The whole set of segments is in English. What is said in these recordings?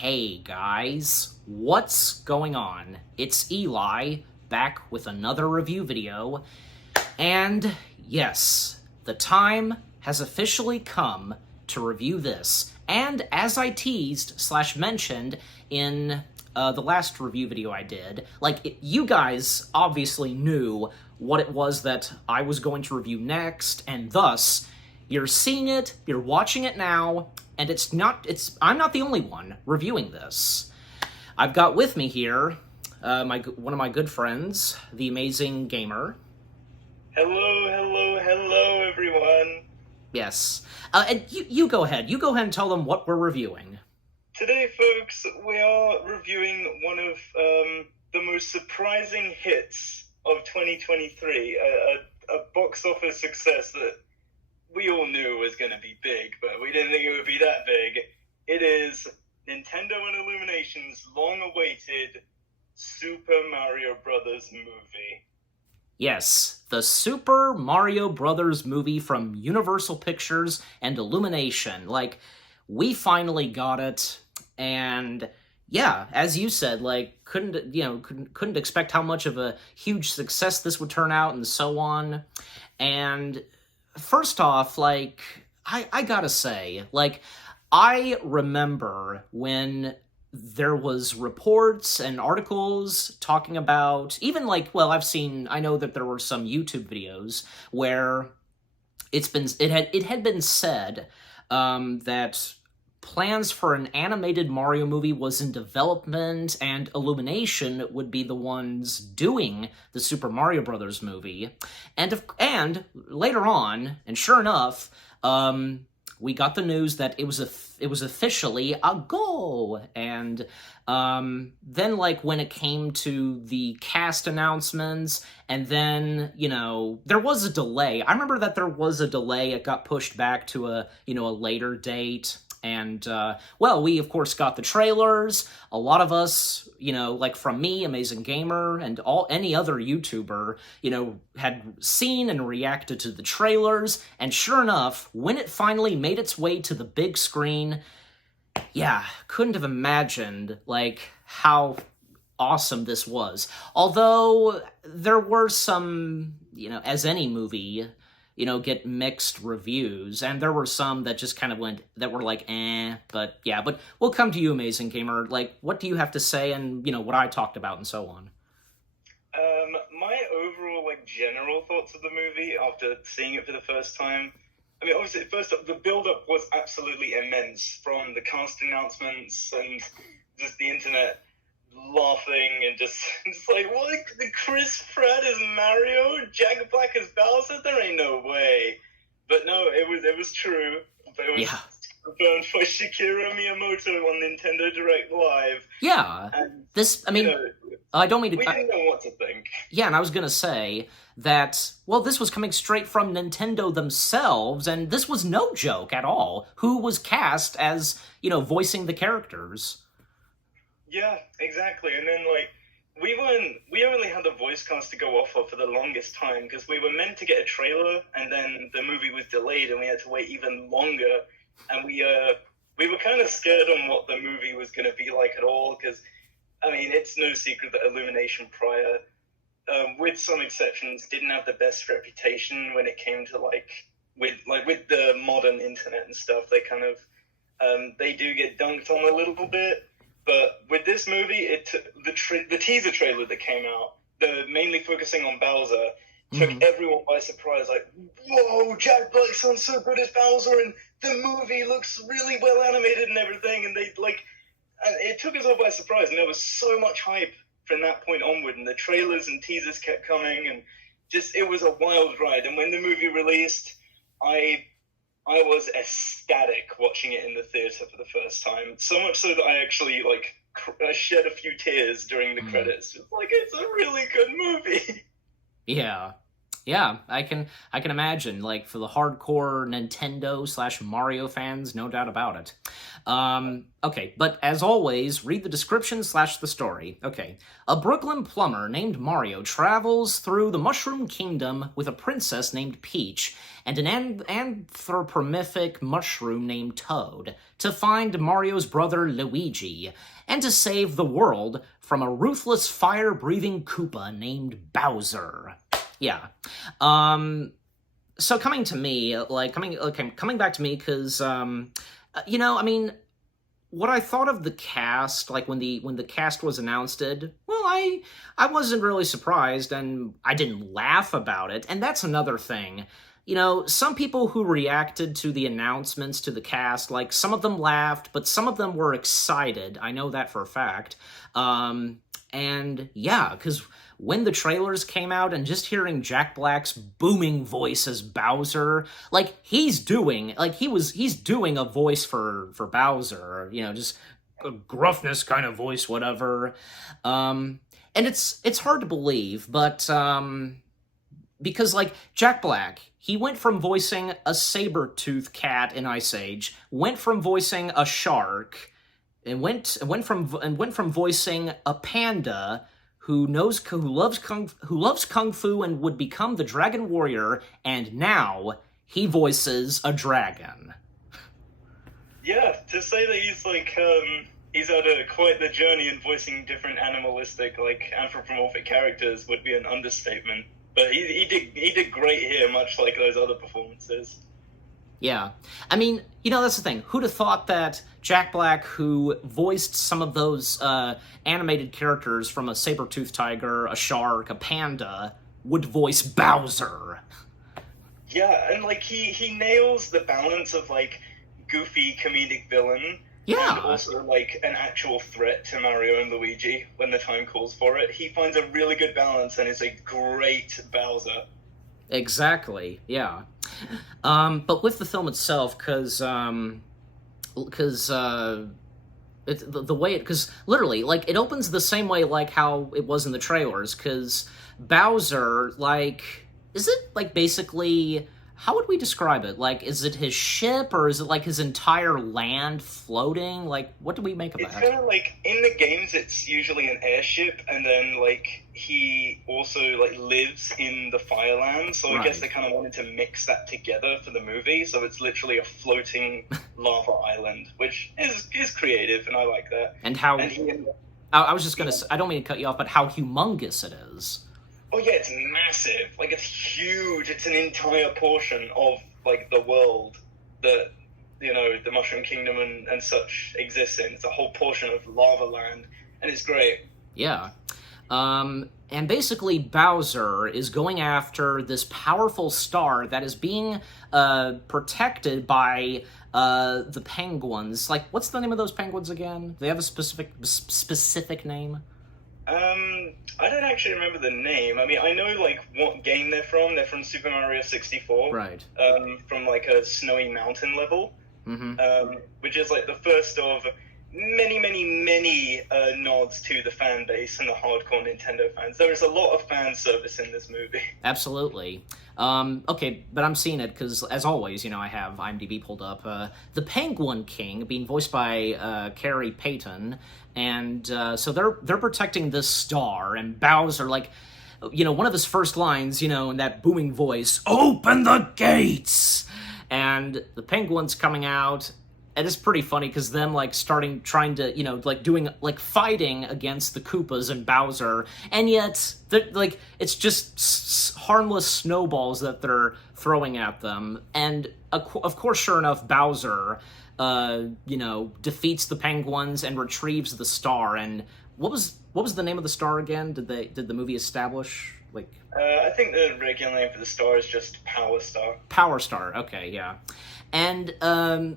Hey guys, what's going on? It's Eli, back with another review video, and yes, the time has officially come to review this, and as I teased slash mentioned in the last review video I did, you guys obviously knew what it was that I was going to review next, and thus, you're seeing it, you're watching it now, and I'm not the only one reviewing this. I've got with me here one of my good friends, the Amazing Gamer. Hello, everyone. Yes. And you go ahead. You go ahead and tell them what we're reviewing. Today, folks, we are reviewing one of the most surprising hits of 2023, a box office success that we all knew was going to be big, but we didn't think it would be that big. It is Nintendo and Illumination's long-awaited Super Mario Brothers movie. Yes, the Super Mario Brothers movie from Universal Pictures and Illumination. We finally got it, and yeah, as you said, couldn't expect how much of a huge success this would turn out and so on. And first off, I gotta say, I remember when there was reports and articles talking about, even I know that there were some YouTube videos where it had been said that plans for an animated Mario movie was in development, and Illumination would be the ones doing the Super Mario Brothers movie. And later on, and sure enough, we got the news that it was officially a go. And then when it came to the cast announcements, and then there was a delay. I remember that there was a delay. It got pushed back to a later date. And, we, of course, got the trailers. A lot of us, from me, Amazing Gamer, and any other YouTuber, had seen and reacted to the trailers. And sure enough, when it finally made its way to the big screen, yeah, couldn't have imagined, how awesome this was. Although, there were some, as any movie, get mixed reviews, and there were some that just kind of that were but yeah, but we'll come to you, Amazing Gamer. What do you have to say, and, what I talked about, and so on? My overall, general thoughts of the movie after seeing it for the first time, I mean, obviously, first up, the build-up was absolutely immense, from the cast announcements and just the internet laughing and just what, the Chris Pratt is Mario, Jack Black is Bowser? There ain't no way. But no, it was true. But it was confirmed by Shigeru Miyamoto on Nintendo Direct Live. Yeah, and, I don't mean to... We didn't know what to think. Yeah, and I was gonna say that, this was coming straight from Nintendo themselves, and this was no joke at all. Who was cast as, voicing the characters? Yeah, exactly. And then, we only had the voice cast to go off of for the longest time, because we were meant to get a trailer, and then the movie was delayed, and we had to wait even longer. And we were kind of scared on what the movie was going to be like at all, because, I mean, it's no secret that Illumination prior, with some exceptions, didn't have the best reputation when it came to, with the modern internet and stuff. They kind of, they do get dunked on a little bit. But with this movie, the teaser trailer that came out, mainly focusing on Bowser, took everyone by surprise. Whoa, Jack Black sounds so good as Bowser, and the movie looks really well animated and everything. And and it took us all by surprise. And there was so much hype from that point onward. And the trailers and teasers kept coming, and it was a wild ride. And when the movie released, I was ecstatic watching it in the theater for the first time. So much so that I actually, I shed a few tears during the credits. It's a really good movie. Yeah. Yeah, I can imagine, like, for the hardcore Nintendo/Mario fans, no doubt about it. Okay, but as always, read the description/the story. Okay. A Brooklyn plumber named Mario travels through the Mushroom Kingdom with a princess named Peach and an anthropomorphic mushroom named Toad to find Mario's brother Luigi and to save the world from a ruthless fire-breathing Koopa named Bowser. Yeah. So coming to me, like coming back to me, because I mean, what I thought of the cast, like when the cast was announced, well, I wasn't really surprised, and I didn't laugh about it, and that's another thing. Some people who reacted to the announcements to the cast, like, some of them laughed, but some of them were excited. I know that for a fact. And yeah, because when the trailers came out and just hearing Jack Black's booming voice as Bowser, like, he's doing a voice for Bowser, just a gruffness kind of voice, whatever. And it's hard to believe, but because, like, Jack Black, he went from voicing a saber-toothed cat in Ice Age, went from voicing a shark, and went from voicing a panda who loves kung fu and would become the Dragon Warrior, and now he voices a dragon. Yeah, to say that he's had quite the journey in voicing different animalistic, like, anthropomorphic characters would be an understatement. But he did great here, much like those other performances. Yeah. I mean, that's the thing. Who'd have thought that Jack Black, who voiced some of those animated characters from a saber-toothed tiger, a shark, a panda, would voice Bowser? Yeah, and, like, he nails the balance of, like, goofy comedic villain, yeah, and also, like, an actual threat to Mario and Luigi when the time calls for it. He finds a really good balance and is a great Bowser. Exactly, yeah. But with the film itself, because literally, like, it opens the same way, like, how it was in the trailers, because Bowser, like, is it, like, basically, how would we describe it? Like, is it his ship, or is it, like, his entire land floating? Like, what do we make of that? It's kind of like, in the games, it's usually an airship, and then, like, he also, like, lives in the Fireland, so I guess they kind of wanted to mix that together for the movie, so it's literally a floating lava island, which is creative, and I like that. And how... I was just gonna say, I don't mean to cut you off, but how humongous it is. Oh yeah, it's massive. Like, it's huge. It's an entire portion of, like, the world that, the Mushroom Kingdom and such exists in. It's a whole portion of Lava Land, and it's great. Yeah. And basically Bowser is going after this powerful star that is being protected by the penguins. Like, what's the name of those penguins again? Do they have a specific name? I don't actually remember the name. I mean, I know, like, what game they're from. They're from Super Mario 64. Right. From, like, a snowy mountain level. Mm-hmm. Which is, like, the first of many, many, many nods to the fan base and the hardcore Nintendo fans. There is a lot of fan service in this movie. Absolutely. Okay, but I'm seeing it because, as always, I have IMDb pulled up. The Penguin King, being voiced by Carrie Payton, and so they're protecting this star, and Bowser, like, one of his first lines, in that booming voice, "Open the gates!" And the penguin's coming out. And it's pretty funny because them, like, trying to, like, doing, like, fighting against the Koopas and Bowser, and yet, like, it's just harmless snowballs that they're throwing at them. And, of course, sure enough, Bowser, defeats the penguins and retrieves the star. And what was the name of the star again? Did the movie establish, like... I think the regular name for the star is just Power Star. Power Star, okay, yeah. And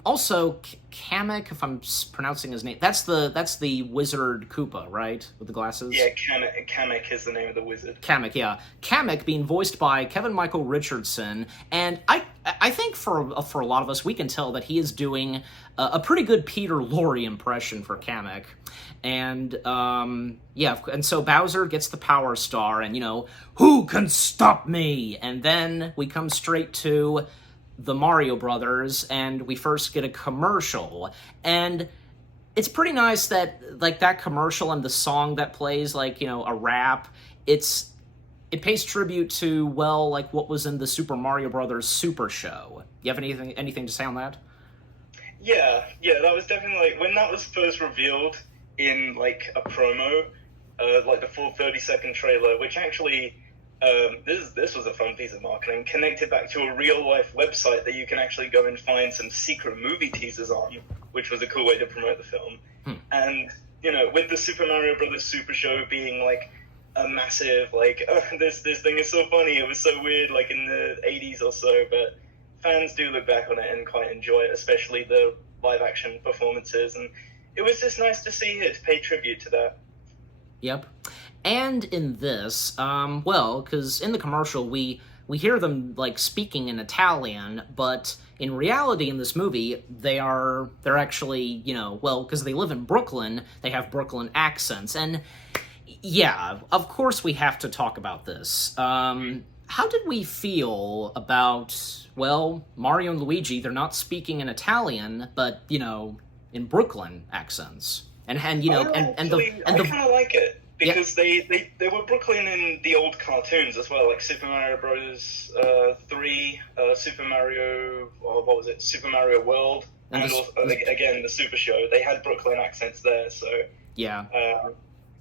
also Kamek, if I'm pronouncing his name, that's the wizard Koopa, right, with the glasses? Yeah, Kamek is the name of the wizard. Kamek, yeah. Kamek being voiced by Kevin Michael Richardson, and I think for a lot of us, we can tell that he is doing a pretty good Peter Lorre impression for Kamek. And, yeah, and so Bowser gets the Power Star, and, who can stop me? And then we come straight to the Mario Brothers, and we first get a commercial. And it's pretty nice that, like, that commercial and the song that plays, like, a rap, it pays tribute to, well, like, what was in the Super Mario Brothers Super Show. You have anything to say on that? Yeah, that was definitely, like, when that was first revealed in, like, a promo, like the full 30-second trailer, which actually, this was a fun piece of marketing, connected back to a real-life website that you can actually go and find some secret movie teasers on, which was a cool way to promote the film. And, with the Super Mario Brothers Super Show being, like, a massive, like, this thing is so funny, it was so weird, like, in the 80s or so, but fans do look back on it and quite enjoy it, especially the live-action performances, and it was just nice to see it, to pay tribute to that. Yep. And in this, well, because in the commercial, we hear them, like, speaking in Italian, but in reality in this movie, they're actually, well, because they live in Brooklyn, they have Brooklyn accents, and yeah, of course we have to talk about this. How did we feel about, well, Mario and Luigi, they're not speaking in Italian, but, in Brooklyn accents. And I kind of like it, because they were Brooklyn in the old cartoons as well, like Super Mario Bros. 3, Super Mario, or what was it, Super Mario World, and also, again, the Super Show. They had Brooklyn accents there, so... Yeah.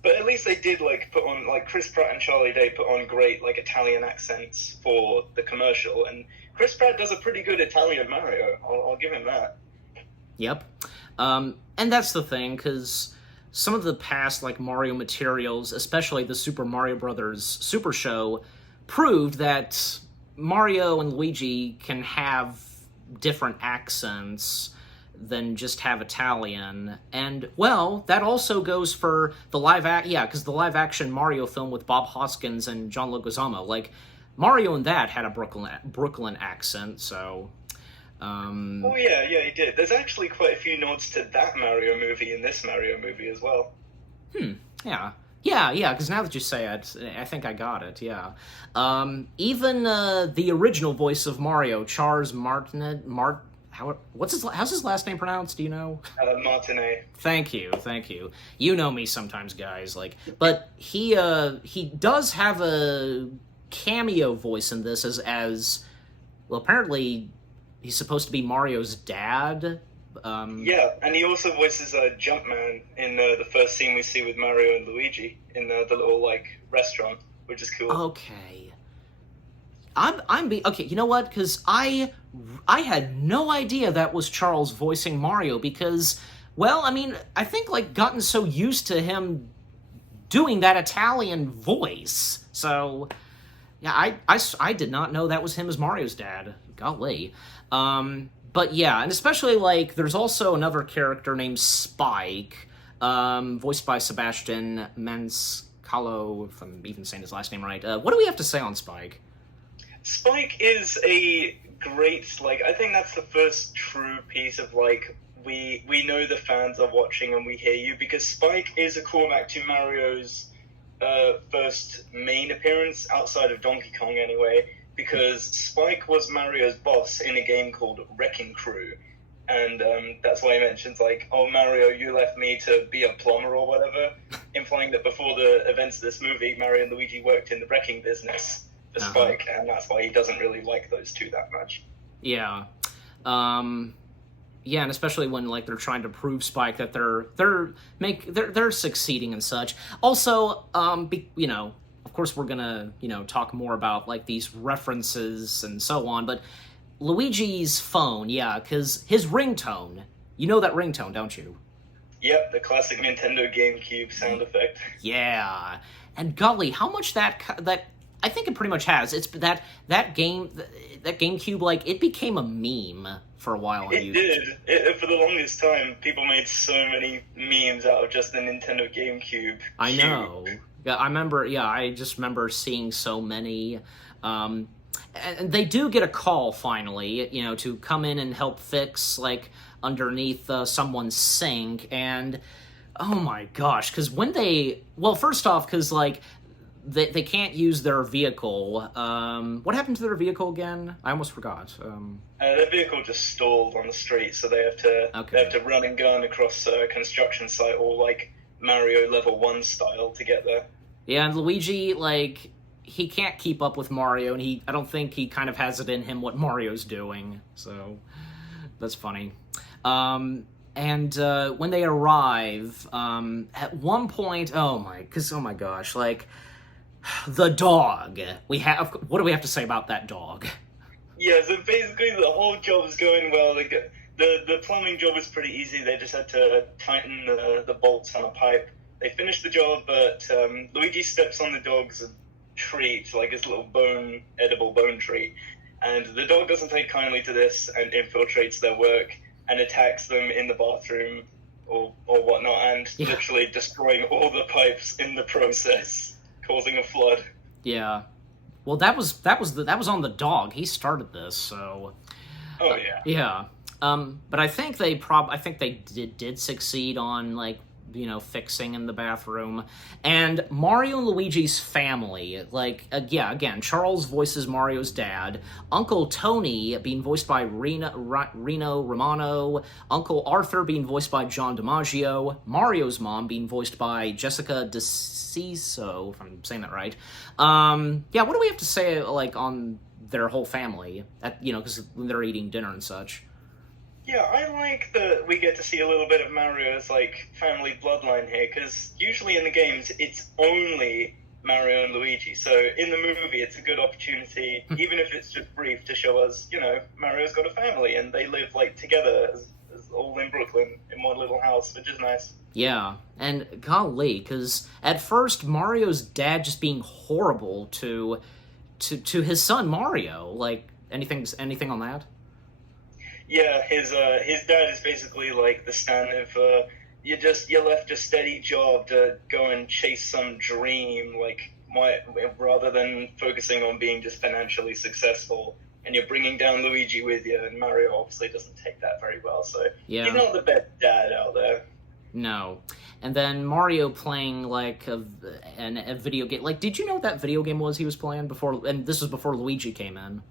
But at least they did, like, put on, like, Chris Pratt and Charlie Day put on great, like, Italian accents for the commercial, and Chris Pratt does a pretty good Italian Mario. I'll give him that. Yep. And that's the thing, because some of the past, like, Mario materials, especially the Super Mario Brothers Super Show, proved that Mario and Luigi can have different accents than just have Italian. And, well, that also goes for the because the live-action Mario film with Bob Hoskins and John Leguizamo, like, Mario in that had a Brooklyn accent, so... Oh, yeah, he did. There's actually quite a few nods to that Mario movie in this Mario movie as well. Yeah. Yeah, because now that you say it, I think I got it, yeah. Even the original voice of Mario, Charles Martinet, how's his last name pronounced, do you know? Martinet. Thank you. You know me sometimes, guys, like, but he does have a cameo voice in this as well, apparently he's supposed to be Mario's dad. Yeah, and he also voices Jumpman in the first scene we see with Mario and Luigi in the little, like, restaurant, which is cool. Okay. Okay, you know what? Because I had no idea that was Charles voicing Mario, because, well, I mean, I think, like, gotten so used to him doing that Italian voice. So, yeah, I did not know that was him as Mario's dad. Golly. But yeah, and especially, like, there's also another character named Spike, voiced by Sebastian Maniscalco, if I'm even saying his last name right. What do we have to say on Spike? Spike is a great, like, I think that's the first true piece of, like, we know the fans are watching and we hear you, because Spike is a callback to Mario's first main appearance, outside of Donkey Kong anyway, because Spike was Mario's boss in a game called Wrecking Crew, and that's why he mentions, like, oh, Mario, you left me to be a plumber or whatever, implying that before the events of this movie, Mario and Luigi worked in the wrecking business for Spike, and that's why he doesn't really like those two that much. Yeah. Yeah, and especially when, like, they're trying to prove Spike that they're succeeding and such. Also, of course we're gonna, talk more about, like, these references and so on, but Luigi's phone, yeah, because his ringtone, you know that ringtone, don't you? Yep, the classic Nintendo GameCube sound effect. Yeah, and golly, how much that I think it pretty much has. It's that GameCube, like, it became a meme for a while. It did. For the longest time, people made so many memes out of just the Nintendo GameCube. I know. Yeah, I just remember seeing so many. And And they do get a call finally, to come in and help fix, like, underneath someone's sink. And oh my gosh, because when well, first off, because, like, they can't use their vehicle. What happened to their vehicle again? I almost forgot. Their vehicle just stalled on the street, so they have to run and gun across a construction site, all like Mario level 1 style, to get there. Yeah, and Luigi, like, he can't keep up with Mario, and I don't think he kind of has it in him what Mario's doing, so that's funny. And when they arrive, at one point, oh my gosh, like, the dog. What do we have to say about that dog? Yeah, so basically the whole job is going well. The plumbing job is pretty easy. They just had to tighten the bolts on a pipe. They finished the job, but Luigi steps on the dog's treat, like his little edible bone treat, and the dog doesn't take kindly to this and infiltrates their work and attacks them in the bathroom or whatnot, and literally destroying all the pipes in the process, causing a flood. Yeah. Well, that was on the dog. He started this, so. Oh yeah. Yeah. But I think they did succeed on, like, fixing in the bathroom. And Mario and Luigi's family, like, again, Charles voices Mario's dad, Uncle Tony being voiced by Rino Romano, Uncle Arthur being voiced by John DiMaggio, Mario's mom being voiced by Jessica DeCiso, if I'm saying that right. What do we have to say, like, on their whole family, because they're eating dinner and such? Yeah, I like that we get to see a little bit of Mario's, like, family bloodline here, because usually in the games, it's only Mario and Luigi, so in the movie, it's a good opportunity, even if it's just brief, to show us, Mario's got a family, and they live, like, together, as all in Brooklyn, in one little house, which is nice. Yeah, and golly, because at first, Mario's dad just being horrible to his son, Mario, like, anything on that? Yeah, his dad is basically like the stand-in for you left a steady job to go and chase some dream, like, rather than focusing on being just financially successful, and you're bringing down Luigi with you, and Mario obviously doesn't take that very well, so he's not the best dad out there. No. And then Mario playing, like, a video game. Like, did you know what that video game was he was playing before? And this was before Luigi came in.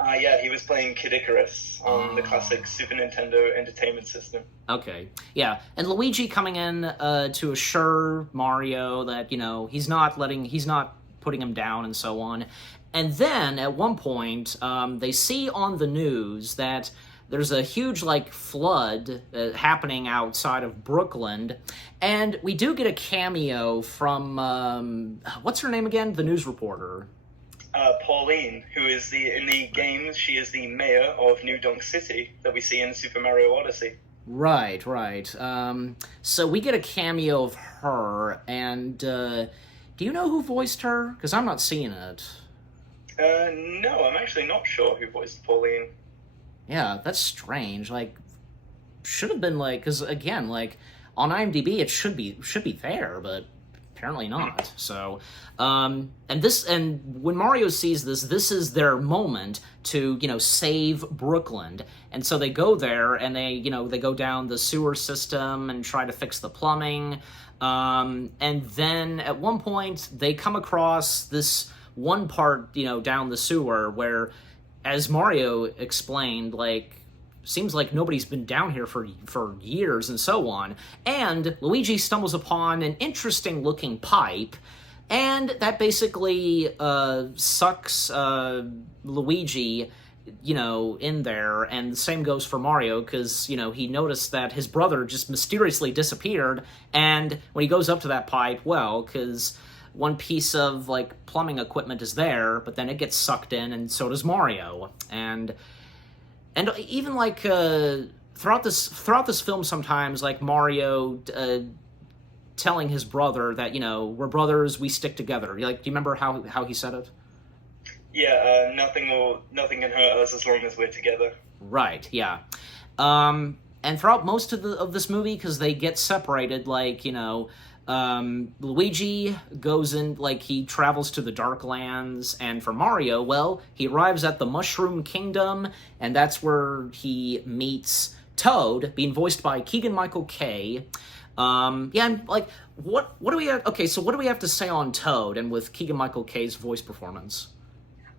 Yeah, he was playing Kid Icarus on the classic Super Nintendo Entertainment System. Okay, yeah, and Luigi coming in to assure Mario that, he's not putting him down and so on. And then, at one point, they see on the news that there's a huge, like, flood happening outside of Brooklyn, and we do get a cameo from, what's her name again? The news reporter. Pauline, who is in the games, she is the mayor of New Donk City that we see in Super Mario Odyssey. Right. So we get a cameo of her, and do you know who voiced her? Because I'm not seeing it. No, I'm actually not sure who voiced Pauline. Yeah, that's strange. Like, should have been, like, because again, like, on IMDb it should be there, but apparently not. So, and when Mario sees this is their moment to, save Brooklyn. And so they go there and they go down the sewer system and try to fix the plumbing. And then at one point they come across this one part, down the sewer where, as Mario explained, like, seems like nobody's been down here for years and so on. And Luigi stumbles upon an interesting-looking pipe, and that basically sucks Luigi, in there. And the same goes for Mario, because, he noticed that his brother just mysteriously disappeared, and when he goes up to that pipe, well, because one piece of, like, plumbing equipment is there, but then it gets sucked in, and so does Mario. And even, like, throughout this film sometimes, like, Mario telling his brother that, we're brothers, we stick together. Like, do you remember how he said it? Yeah, nothing can hurt us as long as we're together. Right, yeah. And throughout most of this movie, because they get separated, like, Luigi goes in, like, he travels to the Darklands, and for Mario, well, he arrives at the Mushroom Kingdom, and that's where he meets Toad, being voiced by Keegan-Michael Kay. Yeah, and, like, what do we have? Okay, so what do we have to say on Toad, and with Keegan-Michael Kay's voice performance?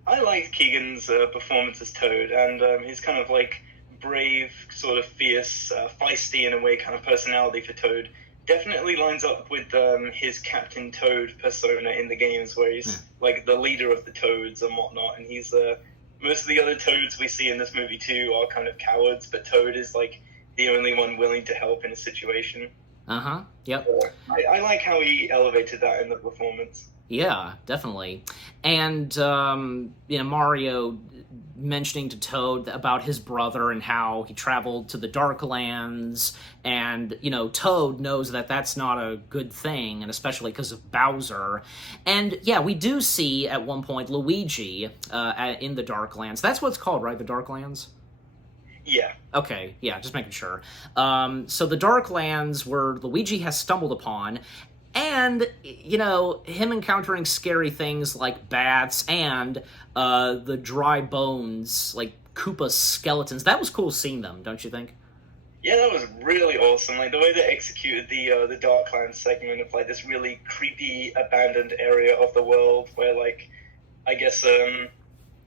I liked Keegan's performance as Toad, and his kind of like brave, sort of fierce, feisty in a way kind of personality for Toad definitely lines up with his Captain Toad persona in the games, where he's like the leader of the Toads and whatnot, and he's most of the other Toads we see in this movie too are kind of cowards, but Toad is like the only one willing to help in a situation. Yep. I like how he elevated that in the performance. Yeah, definitely. And, Mario mentioning to Toad about his brother and how he traveled to the Darklands, and, Toad knows that that's not a good thing, and especially because of Bowser. And, yeah, we do see, at one point, Luigi in the Darklands. That's what it's called, right? The Darklands? Yeah. Okay, yeah, just making sure. So the Darklands, where Luigi has stumbled upon, and, him encountering scary things like bats and the dry bones, like Koopa skeletons. That was cool seeing them, don't you think? Yeah, that was really awesome. Like, the way they executed the Darklands segment of, like, this really creepy, abandoned area of the world where, like, I guess the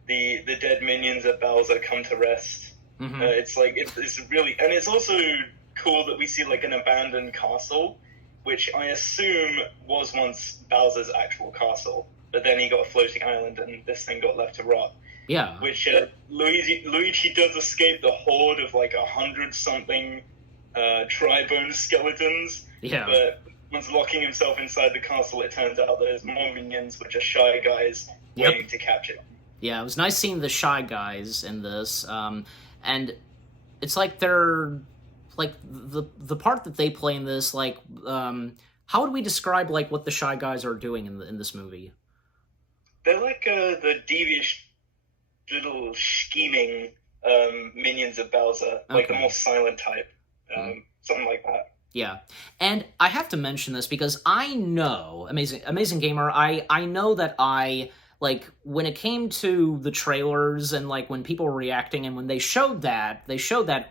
dead minions of Bowser come to rest. Mm-hmm. It's really... And it's also cool that we see, like, an abandoned castle, which I assume was once Bowser's actual castle, but then he got a floating island and this thing got left to rot. Yeah. Which Luigi does escape the horde of like 100-something tri-bone skeletons. Yeah. But once locking himself inside the castle, it turns out there's more minions, which are Shy Guys waiting to capture him. Yeah, it was nice seeing the Shy Guys in this, and it's like they're... like, the part that they play in this, like, how would we describe, like, what the Shy Guys are doing in this movie? They're like the devious little scheming minions of Bowser, like the more silent type, something like that. Yeah, and I have to mention this because I know, Amazing Gamer, I know that like, when it came to the trailers and, like, when people were reacting and when they showed that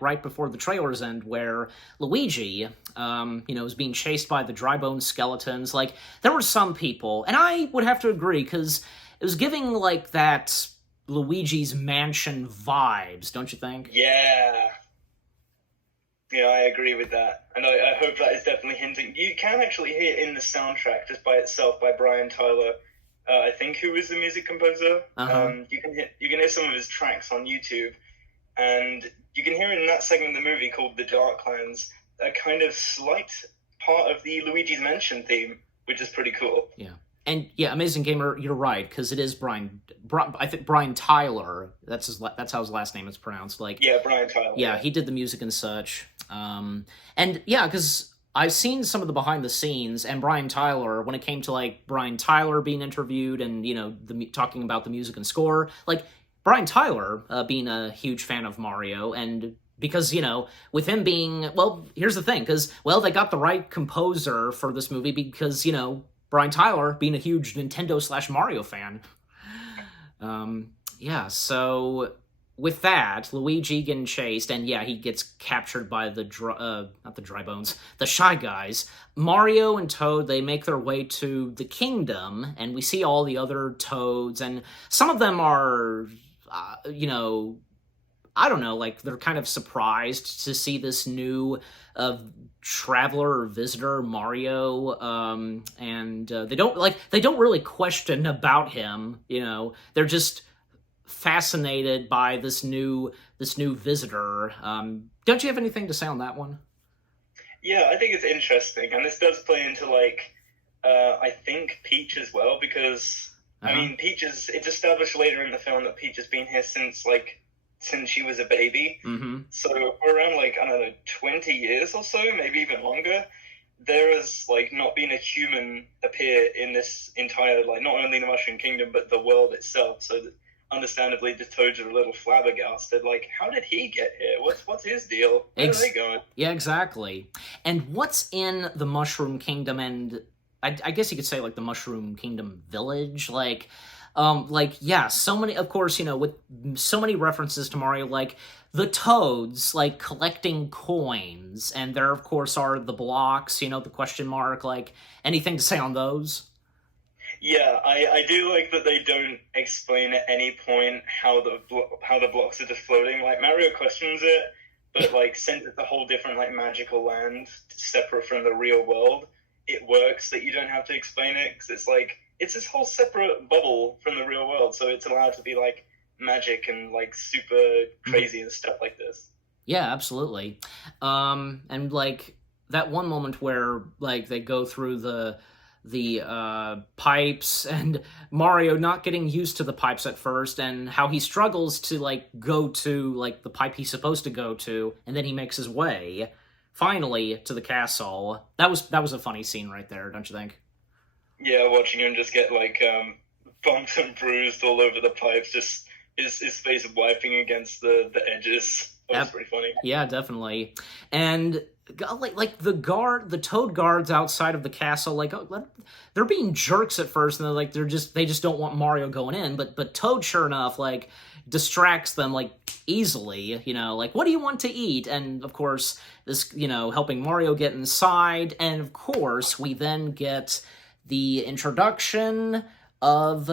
right before the trailers end where Luigi, was being chased by the dry bone skeletons. Like, there were some people, and I would have to agree, because it was giving, like, that Luigi's Mansion vibes, don't you think? Yeah. Yeah, I agree with that. And I hope that is definitely hinting. You can actually hear in the soundtrack, just by itself, by Brian Tyler, I think, who is the music composer. You can hear some of his tracks on YouTube, and you can hear in that segment of the movie called The Darklands a kind of slight part of the Luigi's Mansion theme, which is pretty cool. Yeah. And yeah, Amazing Gamer, you're right, because it is I think Brian Tyler. That's how his last name is pronounced. Like, yeah, Brian Tyler. Yeah, he did the music and such. And yeah, because I've seen some of the behind the scenes, and Brian Tyler, when it came to, like, Brian Tyler being interviewed and, talking about the music and score, like, Brian Tyler being a huge fan of Mario, and because, with him being, well, here's the thing, because, well, they got the right composer for this movie because, Brian Tyler being a huge Nintendo/Mario fan. Yeah, so... with that, Luigi getting chased, and yeah, he gets captured by the not the dry bones, the Shy Guys. Mario and Toad, they make their way to the kingdom, and we see all the other Toads, and some of them are, I don't know, like, they're kind of surprised to see this new traveler or visitor, Mario, and they don't really question about him, they're just fascinated by this new visitor. Don't you have anything to say on that one? Yeah, I think it's interesting, and this does play into, like, I think Peach as well, because I mean, Peach it's established later in the film that Peach has been here since she was a baby. Mm-hmm. So for around, like, I don't know, 20 years or so, maybe even longer, there has, like, not been a human appear in this entire, like, not only the Mushroom Kingdom but the world itself. So understandably, the Toads are a little flabbergasted. Like, how did he get here? What's his deal? Where are they going? Yeah, exactly. And what's in the Mushroom Kingdom, and I guess you could say like the Mushroom Kingdom village, yeah, so many, of course, with so many references to Mario, like the Toads, like collecting coins, and there, of course, are the blocks, the question mark, like anything to say on those? Yeah, I do like that they don't explain at any point how the blocks are just floating. Like Mario questions it, but like since it's a whole different like magical land separate from the real world, it works that you don't have to explain it because it's like it's this whole separate bubble from the real world, so it's allowed to be like magic and like super crazy and stuff like this. Yeah, absolutely. And like that one moment where like they go through the pipes, and Mario not getting used to the pipes at first, and how he struggles to like go to like the pipe he's supposed to go to, and then he makes his way finally to the castle. That was a funny scene right there, don't you think? Yeah, watching him just get like bumped and bruised all over the pipes, just his face wiping against the edges. That was pretty funny. Yeah, definitely. And like the Toad guards outside of the castle, like they're being jerks at first, and they're like they just don't want Mario going in, but Toad, sure enough, like distracts them like easily, like what do you want to eat? And of course this, helping Mario get inside, and of course we then get the introduction of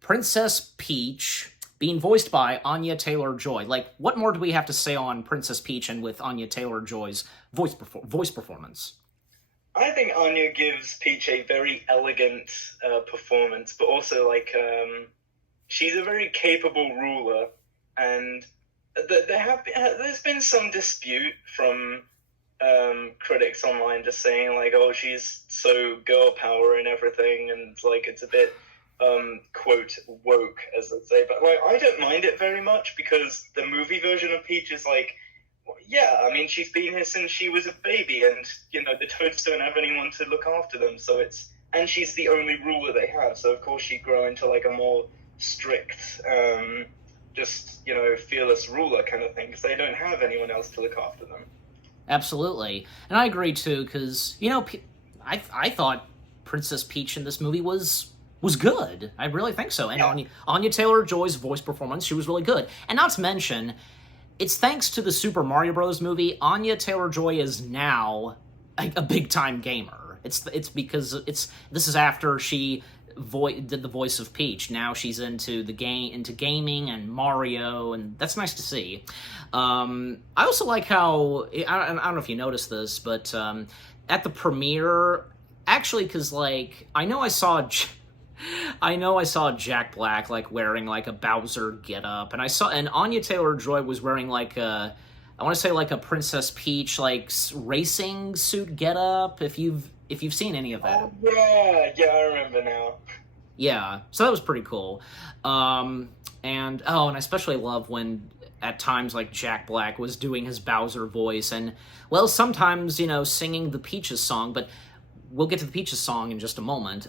Princess Peach, being voiced by Anya Taylor-Joy. Like, what more do we have to say on Princess Peach and with Anya Taylor-Joy's voice performance? I think Anya gives Peach a very elegant performance, but also like she's a very capable ruler, and there's been some dispute from critics online just saying like, oh, she's so girl power and everything, and like it's a bit quote woke, as they say, but like I don't mind it very much because the movie version of Peach is like, yeah, I mean she's been here since she was a baby, and the Toads don't have anyone to look after them, so and she's the only ruler they have, so of course she'd grow into like a more strict just fearless ruler kind of thing because they don't have anyone else to look after them. Absolutely. And I agree too, because I thought Princess Peach in this movie was good. I really think so. And yeah. Anya Taylor-Joy's voice performance, she was really good. And not to mention, it's thanks to the Super Mario Bros. Movie, Anya Taylor-Joy is now a big-time gamer. It's because this is after she did the voice of Peach. Now she's into gaming and Mario, and that's nice to see. I also like how, I don't know if you noticed this, but at the premiere, actually, because like I know I saw Jack Black like wearing like a Bowser getup, and Anya Taylor-Joy was wearing like I want to say like a Princess Peach like racing suit getup. If you've seen any of that. Oh, yeah, I remember now. Yeah, so that was pretty cool. And I especially love when at times like Jack Black was doing his Bowser voice, and well, sometimes singing the Peaches song, but we'll get to the Peaches song in just a moment.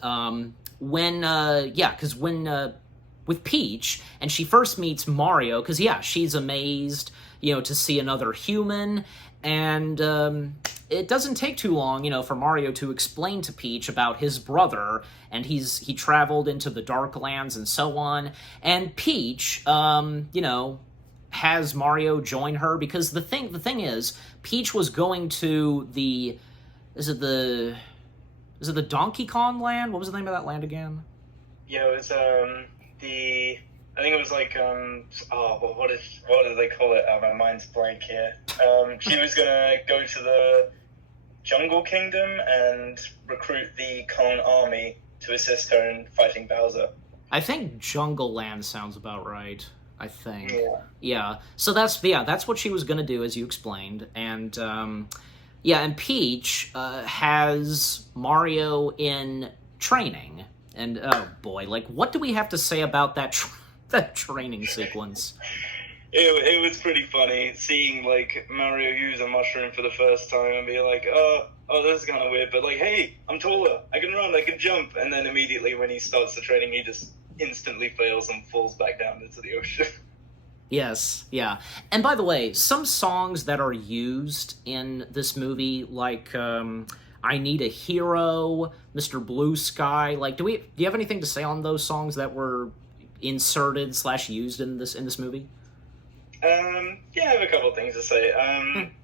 Because with Peach, and she first meets Mario, because she's amazed, to see another human, and it doesn't take too long, for Mario to explain to Peach about his brother, and he traveled into the Dark Lands and so on, and Peach, has Mario join her, because the thing is, Peach was going to is it the Donkey Kong land? What was the name of that land again? Yeah, it was I think it was like what did they call it? My mind's blank here. She was gonna go to the Jungle Kingdom and recruit the Kong army to assist her in fighting Bowser. I think Jungle Land sounds about right. I think. Yeah. So that's what she was gonna do, as you explained, and and Peach has Mario in training, and oh boy, like what do we have to say about that that training sequence? It was pretty funny seeing like Mario use a mushroom for the first time and be like, oh, this is kind of weird, but like, hey, I'm taller, I can run, I can jump, and then immediately when he starts the training, he just instantly fails and falls back down into the ocean. Yes, yeah. And by the way, some songs that are used in this movie, like I Need a Hero, Mr. Blue Sky, like do you have anything to say on those songs that were inserted / used in this movie? Yeah, I have a couple things to say.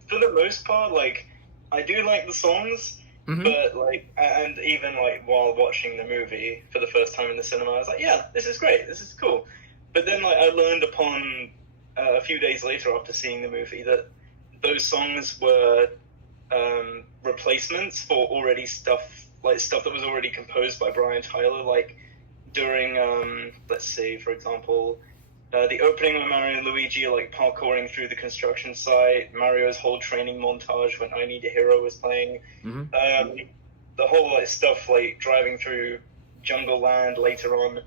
For the most part, like, I do like the songs, but, like, and even, like, while watching the movie for the first time in the cinema, I was like, yeah, this is great, this is cool. But then, like, I learned upon a few days later after seeing the movie that those songs were replacements for already stuff that was already composed by Brian Tyler, like, during, let's see, for example, the opening when Mario and Luigi are, like, parkouring through the construction site, Mario's whole training montage when I Need a Hero was playing, the whole, like, stuff, like, driving through Jungle Land later on,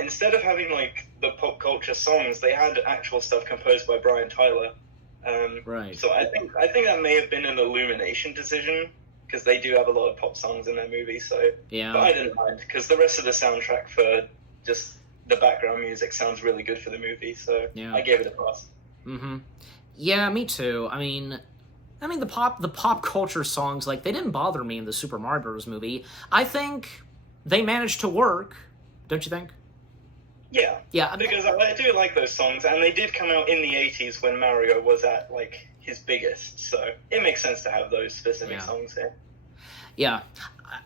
instead of having, like, the pop culture songs, they had actual stuff composed by Brian Tyler. Right. So I think that may have been an Illumination decision, because they do have a lot of pop songs in their movie, so... Yeah. But I didn't mind, because the rest of the soundtrack for just the background music sounds really good for the movie, so yeah. I gave it a pass. Yeah, me too. I mean, the pop culture songs, like, they didn't bother me in the Super Mario Bros. Movie. I think they managed to work, don't you think? Yeah. Yeah. Because I do like those songs, and they did come out in the 80s when Mario was at, like, his biggest, so it makes sense to have those specific songs here. Yeah.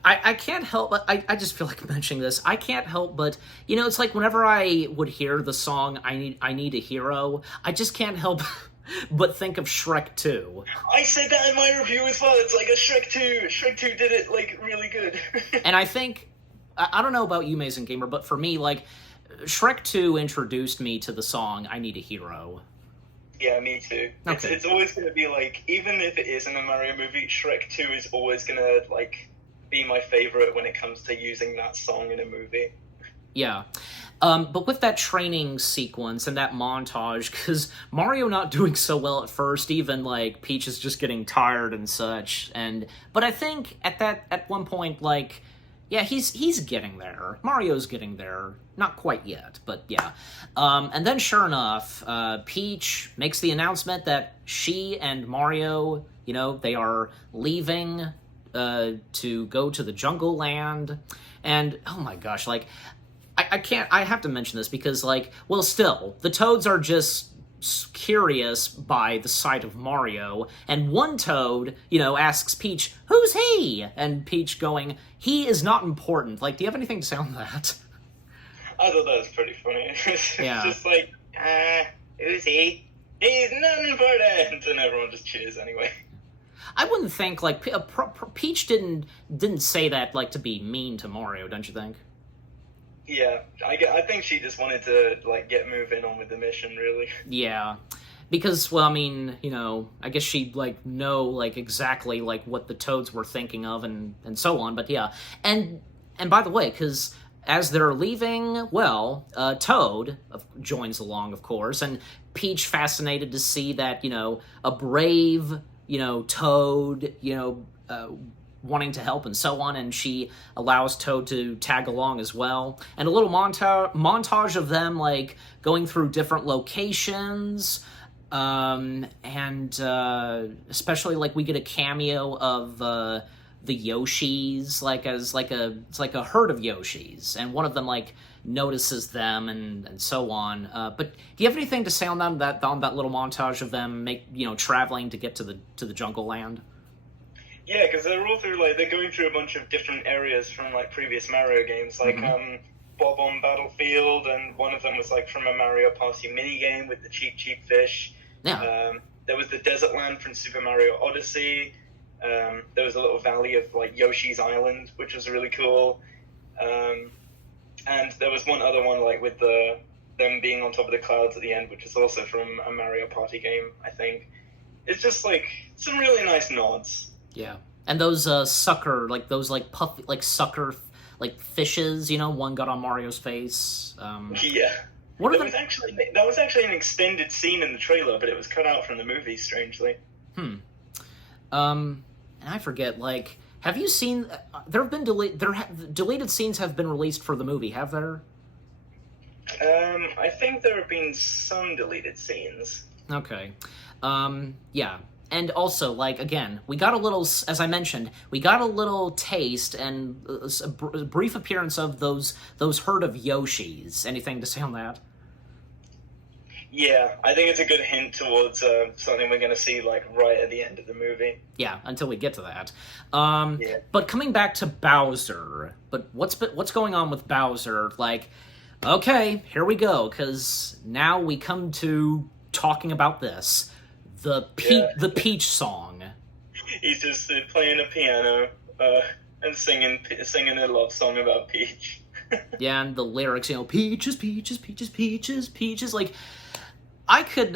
I can't help but I just feel like mentioning this. I can't help but, you know, it's like whenever I would hear the song I Need a Hero, I just can't help but think of Shrek 2. I said that in my review as well. It's like a Shrek 2. Shrek 2 did it, like, really good. And I think, I don't know about you, Mason Gamer, but for me, like, Shrek 2 introduced me to the song I Need a Hero. Yeah, me too. Okay. It's always going to be, like, even if it isn't a Mario movie, Shrek 2 is always going to, like, be my favorite when it comes to using that song in a movie. Yeah. But with that training sequence and that montage, because Mario not doing so well at first, even, like, Peach is just getting tired and such, but I think at one point, like, yeah, he's getting there. Mario's getting there. Not quite yet, but yeah. And then sure enough, Peach makes the announcement that she and Mario, you know, they are leaving to go to the Jungle Land. And, oh my gosh, like, I have to mention this because, like, well, still, the Toads are just curious by the sight of Mario, and one Toad, you know, asks Peach, "Who's he?" And Peach going, "He is not important." Like, do you have anything to say on that? I thought that was pretty funny. It's yeah. just like, who's he? He's not important, and everyone just cheers anyway. I wouldn't think, like, Peach didn't say that, like, to be mean to Mario, don't you think? Yeah, I think she just wanted to, like, get moving on with the mission, really. Yeah, because, well, I mean, you know, I guess she'd, like, know, like, exactly, like, what the Toads were thinking of and so on, but yeah. And by the way, because as they're leaving, well, Toad joins along, of course, and Peach fascinated to see that, you know, a brave, you know, Toad, you know, wanting to help and so on, and she allows Toad to tag along as well. And a little montage of them, like, going through different locations, and especially, like, we get a cameo of the Yoshis, like, as like it's like a herd of Yoshis, and one of them, like, notices them and so on. But do you have anything to say on that little montage of them traveling to get to the Jungle Land? Yeah, because they're all through, like, they're going through a bunch of different areas from, like, previous Mario games, like, Bob-omb Battlefield, and one of them was, like, from a Mario Party minigame with the Cheep Fish. Yeah. There was the Desert Land from Super Mario Odyssey. There was a little valley of, like, Yoshi's Island, which was really cool. And there was one other one, like, with them being on top of the clouds at the end, which is also from a Mario Party game, I think. It's just, like, some really nice nods. Yeah, and those sucker, like, those, like, puffy, like, sucker, like, fishes, you know, one got on Mario's face. Yeah. That was actually an extended scene in the trailer, but it was cut out from the movie, strangely. And I forget, like, have you seen, deleted scenes have been released for the movie, have there? I think there have been some deleted scenes. Okay. Yeah. And also, like, again, we got a little, as I mentioned, we got a little taste and a brief appearance of those herd of Yoshis. Anything to say on that? Yeah, I think it's a good hint towards something we're going to see, like, right at the end of the movie. Yeah, until we get to that. Yeah. But coming back to Bowser, but what's going on with Bowser? Like, okay, here we go, because now we come to talking about this. The Peach song. He's just playing a piano and singing a love song about Peach. Yeah, and the lyrics, peaches, peaches, peaches, peaches, peaches. Like,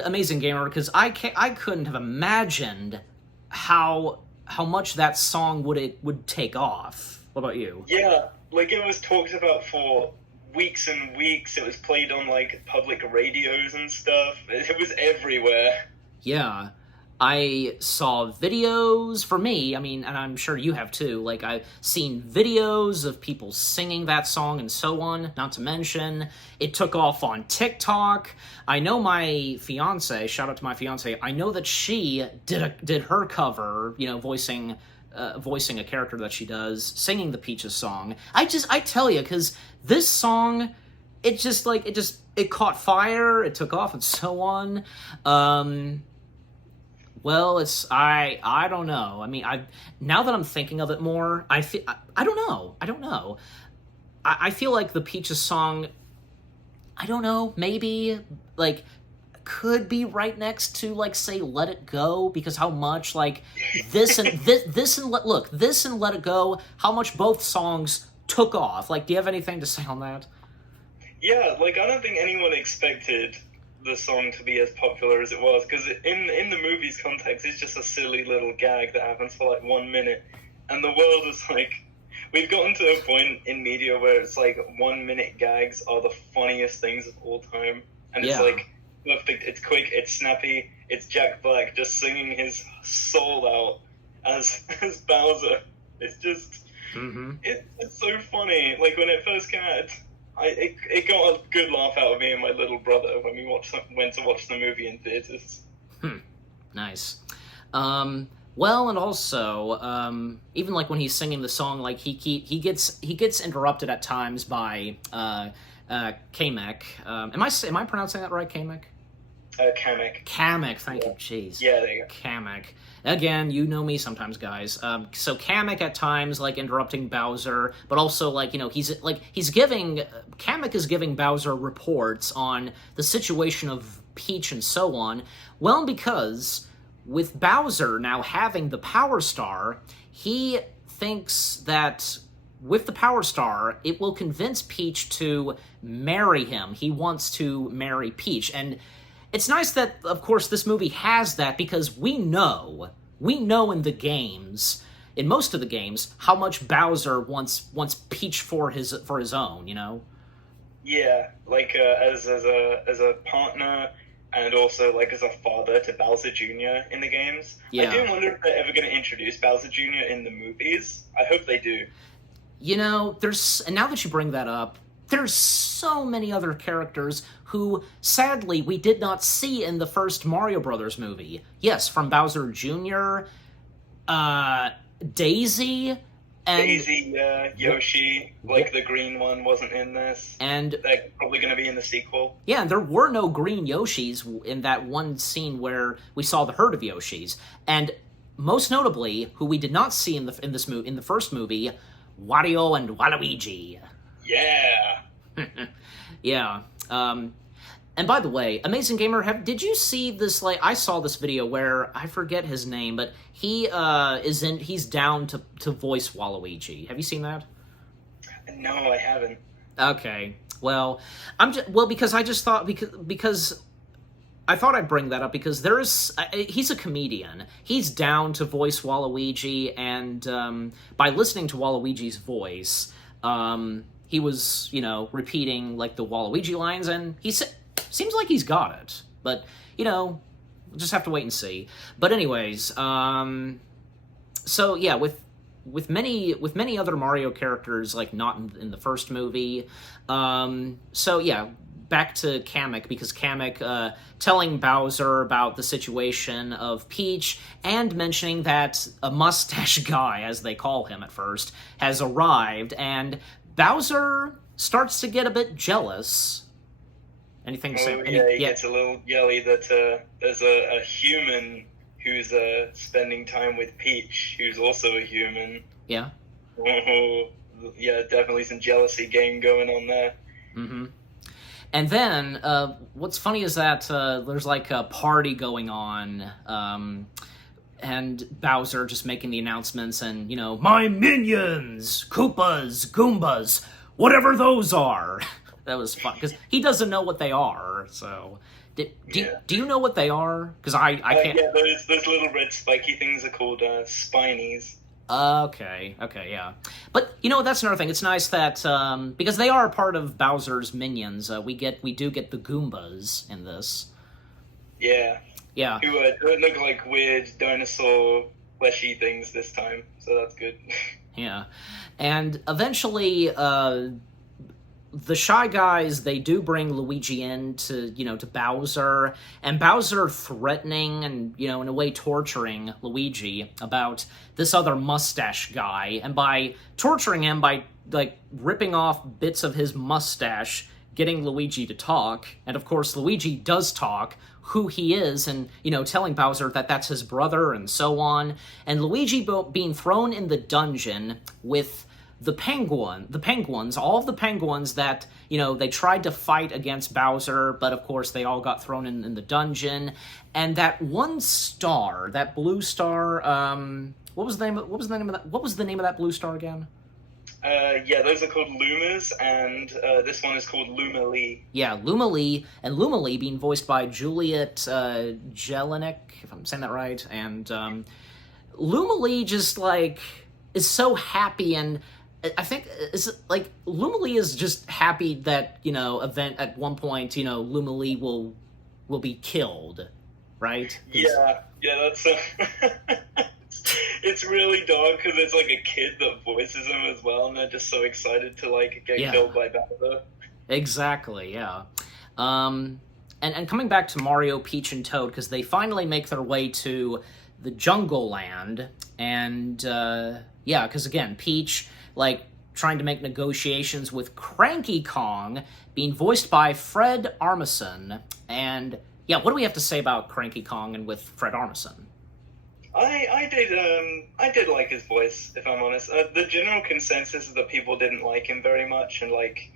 Amazing Gamer, because I couldn't have imagined how much that song would take off. What about you? Yeah, like it was talked about for weeks and weeks. It was played on like public radios and stuff. It was everywhere. Yeah. I saw videos, for me, I mean, and I'm sure you have too, like, I've seen videos of people singing that song and so on, not to mention, it took off on TikTok. I know my fiance, shout out to my fiance, I know that she did her cover, voicing a character that she does, singing the Peaches song. I tell you, because this song, it caught fire, it took off, and so on. Well, I don't know. I mean, now that I'm thinking of it more, I don't know. I feel like the Peaches song, I don't know, maybe, like, could be right next to, like, say, Let It Go, because how much, like, this and Let It Go, how much both songs took off. Like, do you have anything to say on that? Yeah, like, I don't think anyone expected the song to be as popular as it was, because in the movie's context, it's just a silly little gag that happens for like 1 minute, and the world is like, we've gotten to a point in media where it's like 1 minute gags are the funniest things of all time, and it's like perfect, it's quick, it's snappy, it's Jack Black just singing his soul out as Bowser. It's just it's so funny. Like when it first came out, it got a good laugh out of me and my little brother when we went to watch the movie in theaters. Nice. Well, and also, even like when he's singing the song, like he gets interrupted at times by Kamek. Am I pronouncing that right, Kamek? Kamek. Kamek, thank you. Jeez. Yeah, there you go. Kamek. Again, you know me sometimes, guys. So Kamek at times, like, interrupting Bowser, but also, like, Kamek is giving Bowser reports on the situation of Peach and so on. Well, because with Bowser now having the Power Star, he thinks that with the Power Star, it will convince Peach to marry him. He wants to marry Peach, and it's nice that, of course, this movie has that, because we know in the games, in most of the games, how much Bowser wants Peach for his own, Yeah, like as a partner, and also like as a father to Bowser Jr. in the games. Yeah. I do wonder if they're ever going to introduce Bowser Jr. in the movies. I hope they do. And now that you bring that up, there's so many other characters who, sadly, we did not see in the first Mario Brothers movie. Yes, from Bowser Jr., Daisy, and Yoshi, like the green one wasn't in this. And they're probably going to be in the sequel. Yeah, and there were no green Yoshis in that one scene where we saw the herd of Yoshis. And most notably, who we did not see in the first movie, Wario and Waluigi. Yeah. Yeah. And by the way, Amazing Gamer, did you see this? Like, I saw this video where I forget his name, but he's down to voice Waluigi. Have you seen that? No, I haven't. Okay. Well, because I just thought because I thought I'd bring that up because he's a comedian. He's down to voice Waluigi, and by listening to Waluigi's voice, he was, repeating, like, the Waluigi lines, and seems like he's got it. But, we'll just have to wait and see. But anyways, so, yeah, with many other Mario characters, like, not in the first movie, so, yeah, back to Kamek, because Kamek telling Bowser about the situation of Peach and mentioning that a mustache guy, as they call him at first, has arrived, and Bowser starts to get a bit jealous. Anything to say? He gets a little yelly that there's a human who's spending time with Peach, who's also a human. Yeah. Oh, yeah, definitely some jealousy game going on there. Mm-hmm. And then, what's funny is that there's like a party going on, and Bowser just making the announcements and, you know, my minions, Koopas, Goombas, whatever those are. That was fun, because he doesn't know what they are, so... Do you know what they are? Because I can't... Yeah, those little red spiky things are called Spinies. Okay, yeah. But, you know, that's another thing. It's nice that, because they are part of Bowser's minions, we do get the Goombas in this. Yeah. Yeah. Who don't look like weird dinosaur fleshy things this time, so that's good. Yeah. And eventually, the Shy Guys, they do bring Luigi in to Bowser, and Bowser threatening and, you know, in a way torturing Luigi about this other mustache guy, and by torturing him, by, like, ripping off bits of his mustache, getting Luigi to talk, and of course Luigi does talk, who he is, and, you know, telling Bowser that that's his brother, and so on, and Luigi being thrown in the dungeon with the penguins, all of the penguins that, you know, they tried to fight against Bowser, but of course they all got thrown in the dungeon. And that one star, that blue star, what was the name of that blue star again? Yeah, those are called Lumas, and this one is called Luma Lee. Yeah, Luma Lee, and Luma Lee being voiced by Juliet Jelinek, if I'm saying that right, and Luma Lee just, like, is so happy, and I think Luma Lee is just happy that, you know, at one point, you know, Luma Lee will be killed, right? Yeah, that's it's really dark because it's like a kid that voices him as well, and they're just so excited to, like, get killed by Bowser. Exactly, yeah. And coming back to Mario, Peach, and Toad, because they finally make their way to the Jungle Land, and because again, Peach, like, trying to make negotiations with Cranky Kong, being voiced by Fred Armisen. And, yeah, what do we have to say about Cranky Kong and with Fred Armisen? I did like his voice, if I'm honest. The general consensus is that people didn't like him very much, and, like,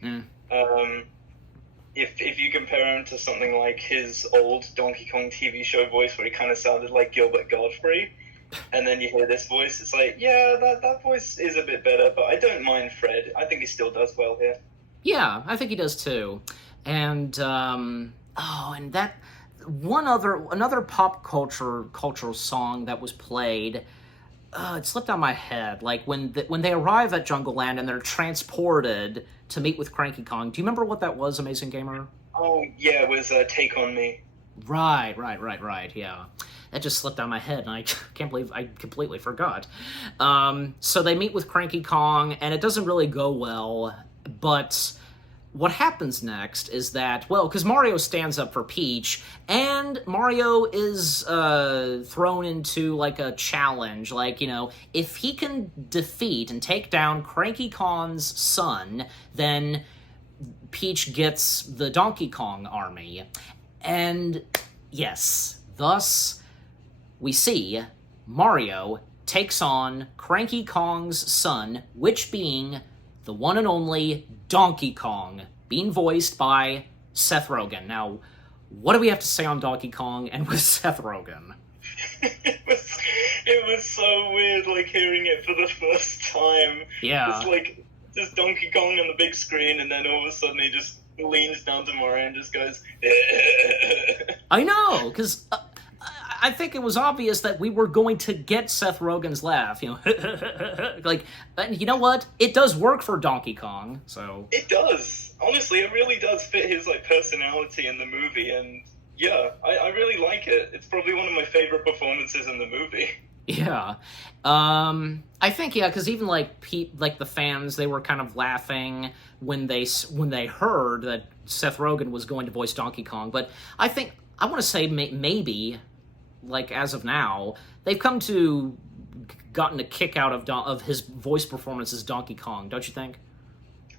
if you compare him to something like his old Donkey Kong TV show voice, where he kind of sounded like Gilbert Godfrey, and then you hear this voice, it's like, yeah, that voice is a bit better, but I don't mind Fred. I think he still does well here. Yeah, I think he does too. And, and that another pop cultural song that was played, it slipped out of my head. Like, when they arrive at Jungle Land and they're transported to meet with Cranky Kong. Do you remember what that was, Amazing Gamer? Oh, yeah, it was Take On Me. Right, yeah. That just slipped out of my head, and I can't believe I completely forgot. So they meet with Cranky Kong, and it doesn't really go well, but what happens next is that, well, because Mario stands up for Peach, and Mario is thrown into, like, a challenge. Like, you know, if he can defeat and take down Cranky Kong's son, then Peach gets the Donkey Kong army. And, yes, thus we see Mario takes on Cranky Kong's son, which being the one and only Donkey Kong, being voiced by Seth Rogen. Now, what do we have to say on Donkey Kong and with Seth Rogen? It was so weird, like, hearing it for the first time. Yeah. It's like, just Donkey Kong on the big screen, and then all of a sudden he just leans down to Mario and just goes, I know, because I think it was obvious that we were going to get Seth Rogen's laugh, you know, like, and you know what? It does work for Donkey Kong, so. It does. Honestly, it really does fit his, like, personality in the movie, and yeah, I really like it. It's probably one of my favorite performances in the movie. Yeah. I think, yeah, because even like like the fans, they were kind of laughing when they heard that Seth Rogen was going to voice Donkey Kong. But I think I want to say maybe, like as of now, they've come to gotten a kick out of his voice performance as Donkey Kong. Don't you think?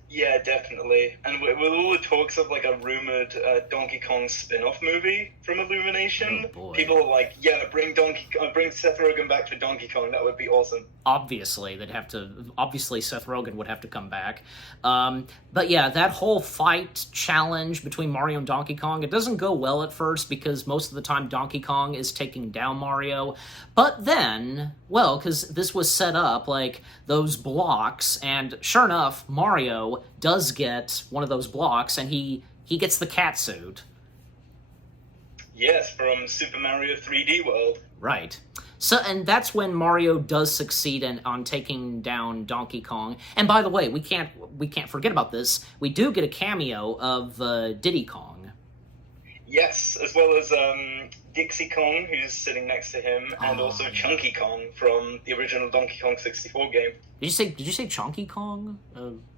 Yeah, definitely. And with all the talks of like a rumored Donkey Kong spin-off movie from Illumination, Oh boy. people are like, "Yeah, bring Seth Rogen back for Donkey Kong. That would be awesome." Obviously, Seth Rogen would have to come back. But yeah, that whole fight challenge between Mario and Donkey Kong, it doesn't go well at first because most of the time Donkey Kong is taking down Mario. But then, well, because this was set up like those blocks, and sure enough, Mario does get one of those blocks, and he gets the cat suit. Yes, from Super Mario 3D World. Right. So, and that's when Mario does succeed on taking down Donkey Kong. And by the way, we can't forget about this. We do get a cameo of Diddy Kong. Yes, as well as Dixie Kong, who's sitting next to him, and also Chunky Kong from the original Donkey Kong 64 game. Did you say Chunky Kong?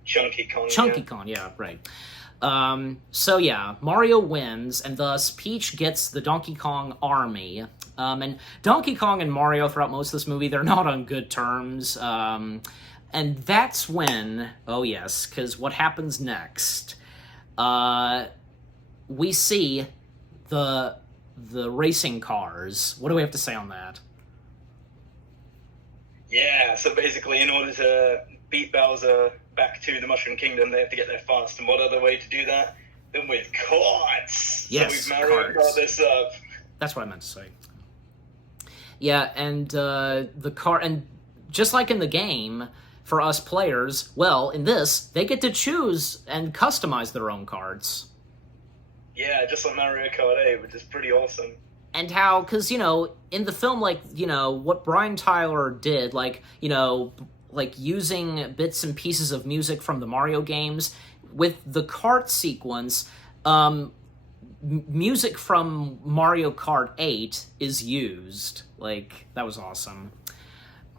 Chunky Kong. Chunky yeah. Kong, yeah, right. So yeah, Mario wins, and thus Peach gets the Donkey Kong army. And Donkey Kong and Mario throughout most of this movie, they're not on good terms. And that's when, oh yes, because what happens next? We see the racing cars. What do we have to say on that? Yeah, so basically, in order to beat Bowser back to the Mushroom Kingdom, they have to get there fast. And what other way to do that than with carts? Yes, so we've Mario Kart this up. That's what I meant to say. Yeah, and the car, and just like in the game, for us players, well, in this, they get to choose and customize their own carts. Yeah, just like Mario Kart 8, which is pretty awesome. And how, because, in the film, like, what Brian Tyler did, like, like using bits and pieces of music from the Mario games, with the kart sequence, music from Mario Kart 8 is used. Like, that was awesome.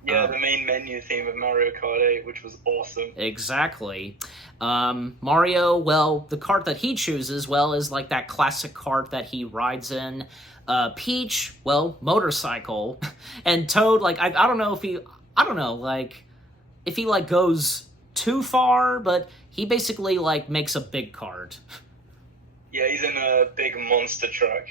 Yeah, the main menu theme of Mario Kart 8, which was awesome. Exactly. Mario, well, the kart that he chooses, well, is like that classic kart that he rides in. Peach, well, motorcycle. And Toad, like, I don't know if he, if he, like, goes too far, but he basically, like, makes a big kart. Yeah, he's in a big monster truck.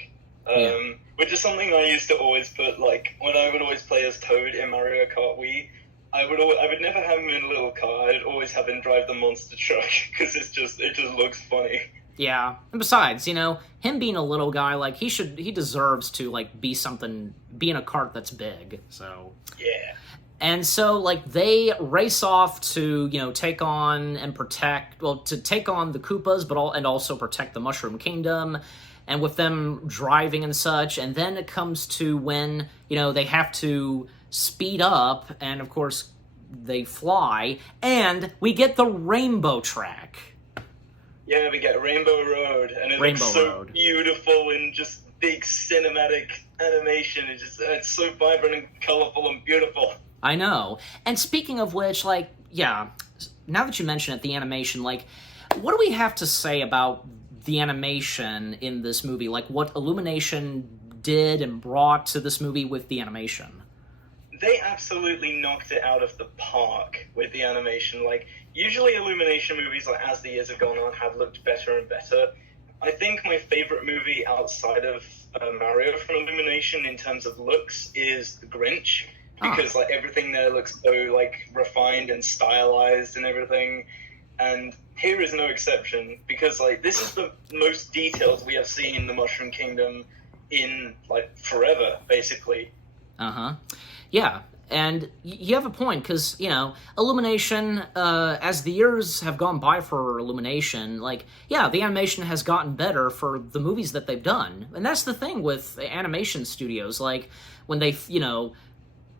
Yeah. Which is something I used to always put, like, when I would always play as Toad in Mario Kart Wii, I would never have him in a little car. I'd always have him drive the monster truck, because it just looks funny. Yeah, and besides, him being a little guy, like, he deserves to, like, be in a cart that's big, so. Yeah. And so, like, they race off to, take on and protect, well, to take on the Koopas, and also protect the Mushroom Kingdom, and with them driving and such, and then it comes to when, they have to speed up, and of course, they fly, and we get the rainbow track. Yeah, we get Rainbow Road, and it looks so beautiful in just big cinematic animation. It's so vibrant and colorful and beautiful. I know. And speaking of which, like, yeah, now that you mention it, the animation, like, what do we have to say about the animation in this movie? Like, what Illumination did and brought to this movie with the animation? They absolutely knocked it out of the park with the animation. Like, usually Illumination movies, like, as the years have gone on, have looked better and better. I think my favorite movie outside of Mario from Illumination in terms of looks is The Grinch. Because, like, everything there looks so, like, refined and stylized and everything. And here is no exception. Because, like, this is the most detailed we have seen in the Mushroom Kingdom in, like, forever, basically. Uh-huh. Yeah, and you have a point, because, Illumination, as the years have gone by for Illumination, like, yeah, the animation has gotten better for the movies that they've done. And that's the thing with animation studios, like, when they,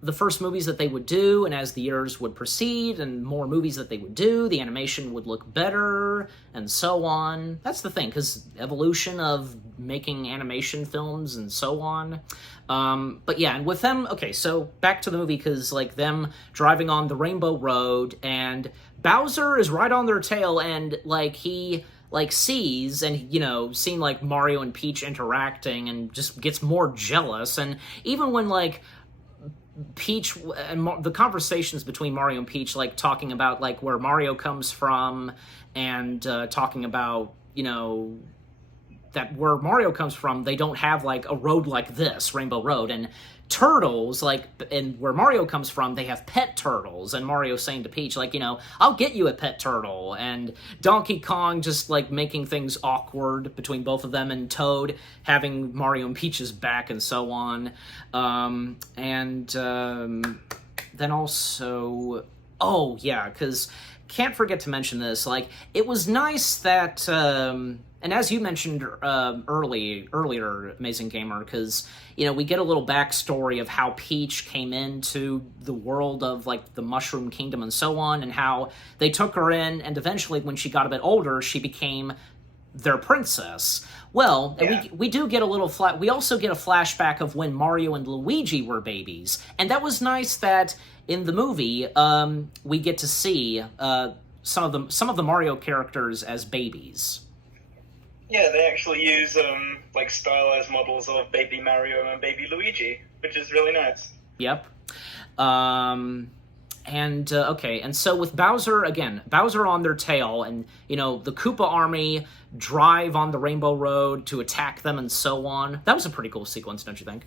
the first movies that they would do, and as the years would proceed and more movies that they would do, the animation would look better and so on. That's the thing, because evolution of making animation films and so on. But yeah, and with them, okay, so back to the movie, because like them driving on the Rainbow Road, and Bowser is right on their tail, and like he like sees and, you know, seeing like Mario and Peach interacting and just gets more jealous. And even when like Peach and the conversations between Mario and Peach, like talking about like where Mario comes from, and talking about, you know, that where Mario comes from, they don't have like a road like this, Rainbow Road, and turtles, like, and where Mario comes from, they have pet turtles, and Mario saying to Peach, like, you know, I'll get you a pet turtle, and Donkey Kong just, like, making things awkward between both of them, and Toad having Mario and Peach's back, and so on, then also, oh, yeah, because can't forget to mention this, like, it was nice that, and as you mentioned earlier, Amazing Gamer, because, you know, we get a little backstory of how Peach came into the world of, like, the Mushroom Kingdom and so on, and how they took her in, and eventually, when she got a bit older, she became their princess. Well, yeah. we do get a little we also get a flashback of when Mario and Luigi were babies, and that was nice that in the movie, we get to see some of the Mario characters as babies. Yeah, they actually use like stylized models of baby Mario and baby Luigi, which is really nice. Yep. Okay, and so with Bowser, again, Bowser on their tail, and, you know, the Koopa army drive on the Rainbow Road to attack them and so on. That was a pretty cool sequence, don't you think?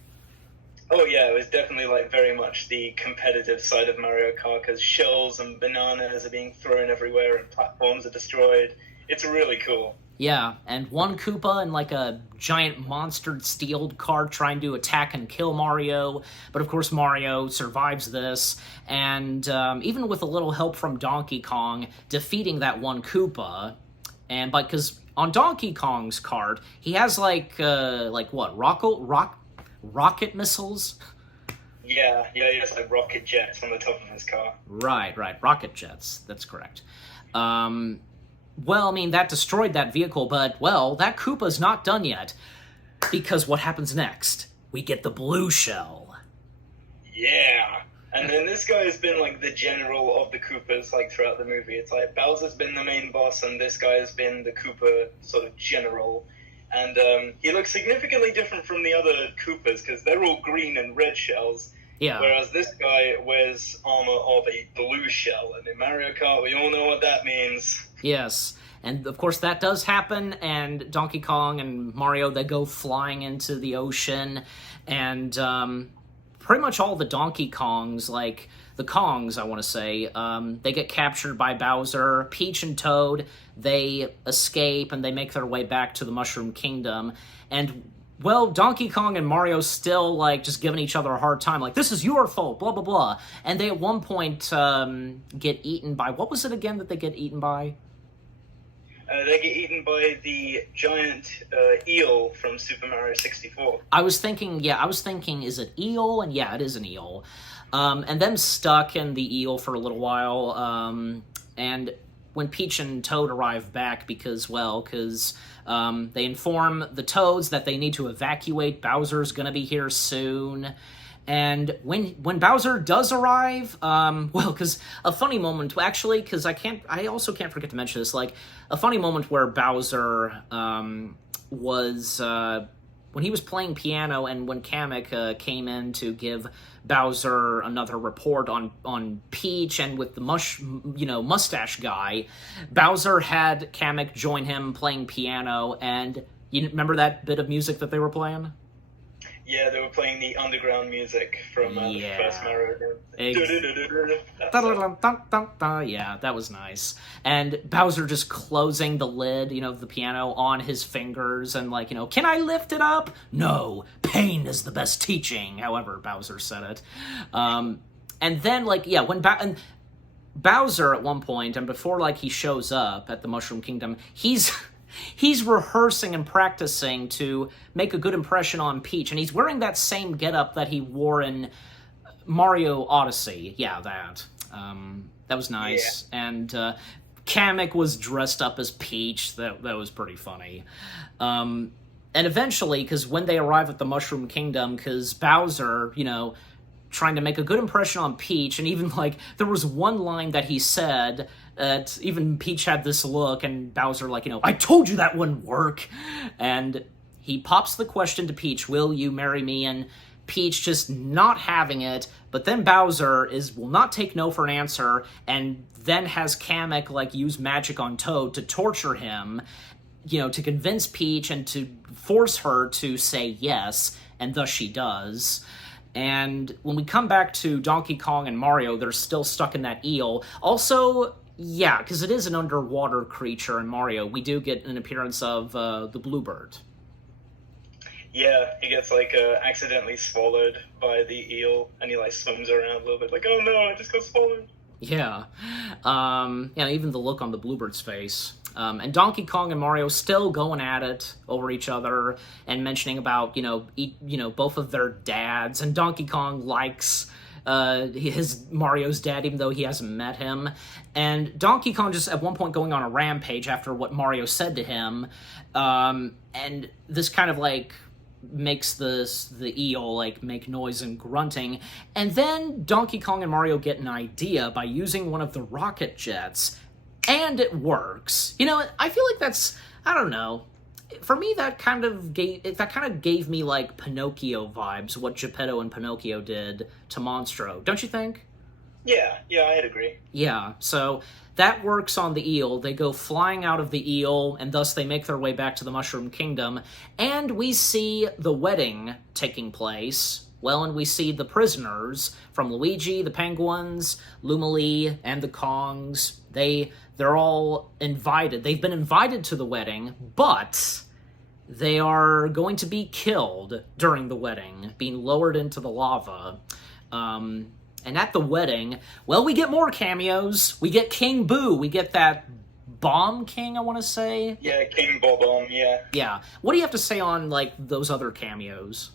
Oh yeah, it was definitely like very much the competitive side of Mario Kart, because shells and bananas are being thrown everywhere and platforms are destroyed. It's really cool. Yeah, and one Koopa in like a giant monster steeled car trying to attack and kill Mario, but of course Mario survives this, and even with a little help from Donkey Kong, defeating that one Koopa, and because on Donkey Kong's cart, he has like what, rocket missiles? Yeah, he has like rocket jets on the top of his car. Right, rocket jets, that's correct. Well, I mean, that destroyed that vehicle, but, well, that Koopa's not done yet. Because what happens next? We get the blue shell. Yeah. And then this guy has been, like, the general of the Koopas, like, throughout the movie. It's like, Bowser's been the main boss, and this guy has been the Koopa sort of general. And he looks significantly different from the other Koopas, because they're all green and red shells. Yeah. Whereas this guy wears armor of a blue shell. And in Mario Kart, we all know what that means. Yes, and of course that does happen, and Donkey Kong and Mario, they go flying into the ocean, and pretty much all the Donkey Kongs, like the Kongs, I want to say, they get captured by Bowser. Peach and Toad, they escape, and they make their way back to the Mushroom Kingdom, and, well, Donkey Kong and Mario still, like, just giving each other a hard time, like, this is your fault, blah, blah, blah, and they at one point get eaten by, what was it again that they get eaten by? They get eaten by the giant eel from Super Mario 64. I was thinking, is it eel? And yeah, it is an eel. And them stuck in the eel for a little while, and when Peach and Toad arrive back, because they inform the Toads that they need to evacuate, Bowser's gonna be here soon. And when Bowser does arrive, because a funny moment, actually, because I also can't forget to mention this, like, a funny moment where Bowser was, when he was playing piano, and when Kamek came in to give Bowser another report on Peach, and with the mustache guy, Bowser had Kamek join him playing piano, and you remember that bit of music that they were playing? Yeah, they were playing the underground music from the first Mario game. Yeah, that was nice. And Bowser just closing the lid, of the piano on his fingers, and like, can I lift it up? No, pain is the best teaching, however Bowser said it. And then, when Bowser at one point, and before, he shows up at the Mushroom Kingdom, he's rehearsing and practicing to make a good impression on Peach, and he's wearing that same getup that he wore in Mario Odyssey, yeah, that. That was nice. And Kamek was dressed up as Peach. That was pretty funny. And eventually, because when they arrive at the Mushroom Kingdom, because Bowser, trying to make a good impression on Peach, and even, like, there was one line that he said that even Peach had this look, and Bowser, like, I told you that wouldn't work! And he pops the question to Peach, will you marry me? And Peach just not having it, but then Bowser will not take no for an answer, and then has Kamek, like, use magic on Toad to torture him, to convince Peach and to force her to say yes, and thus she does. And when we come back to Donkey Kong and Mario, they're still stuck in that eel. Also, yeah, because it is an underwater creature in Mario, we do get an appearance of the Bluebird. Yeah, he gets, like, accidentally swallowed by the eel, and he, like, swims around a little bit, like, oh no, I just got swallowed. Yeah. Even the look on the Bluebird's face. And Donkey Kong and Mario still going at it over each other and mentioning about, both of their dads. And Donkey Kong likes his Mario's dad, even though he hasn't met him. And Donkey Kong just at one point going on a rampage after what Mario said to him. And this kind of, like, makes the eel, like, make noise and grunting. And then Donkey Kong and Mario get an idea by using one of the rocket jets. And it works. I feel like that's, I don't know. For me, that kind of gave me, like, Pinocchio vibes, what Geppetto and Pinocchio did to Monstro. Don't you think? Yeah, I'd agree. Yeah, so that works on the eel. They go flying out of the eel, and thus they make their way back to the Mushroom Kingdom. And we see the wedding taking place. Well, and we see the prisoners from Luigi, the Penguins, Lumily, and the Kongs. They're all invited. They've been invited to the wedding, but they are going to be killed during the wedding, being lowered into the lava. And at the wedding, well, we get more cameos. We get King Boo. We get that Bomb King, I want to say. Yeah, King Bob-omb, yeah. Yeah. What do you have to say on, like, those other cameos?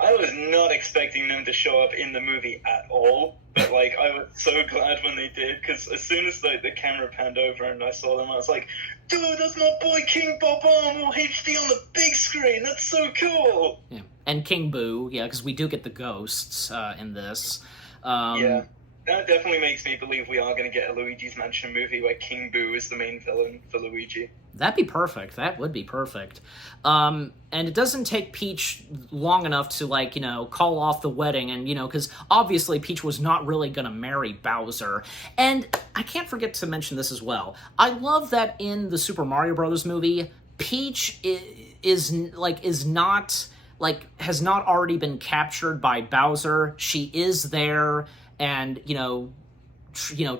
I was not expecting them to show up in the movie at all, but, like, I was so glad when they did, because as soon as the camera panned over and I saw them, I was like, dude, that's my boy King Bob-omb all HD on the big screen, that's so cool! Yeah. And King Boo, yeah, because we do get the ghosts in this. Yeah, that definitely makes me believe we are going to get a Luigi's Mansion movie where King Boo is the main villain for Luigi. That'd be perfect. That would be perfect. And it doesn't take Peach long enough to, like, call off the wedding and, because obviously Peach was not really going to marry Bowser. And I can't forget to mention this as well. I love that in the Super Mario Brothers movie, Peach has not already been captured by Bowser. She is there and,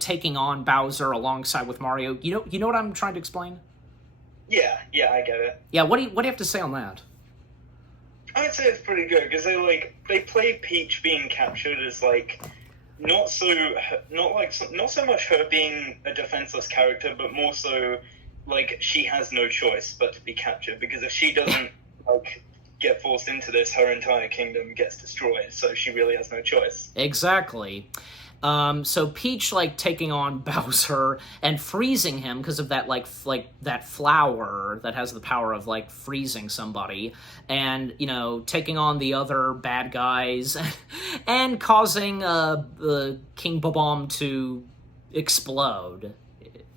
taking on Bowser alongside with Mario. You know what I'm trying to explain? Yeah, I get it. Yeah, what do you have to say on that? I'd say it's pretty good, because they play Peach being captured as, like, not so much her being a defenseless character, but more so, like, she has no choice but to be captured, because if she doesn't, like, get forced into this, her entire kingdom gets destroyed, so she really has no choice. Exactly. So Peach, like, taking on Bowser and freezing him because of that, like that flower that has the power of, like, freezing somebody, and, taking on the other bad guys and causing King Bob-omb to explode.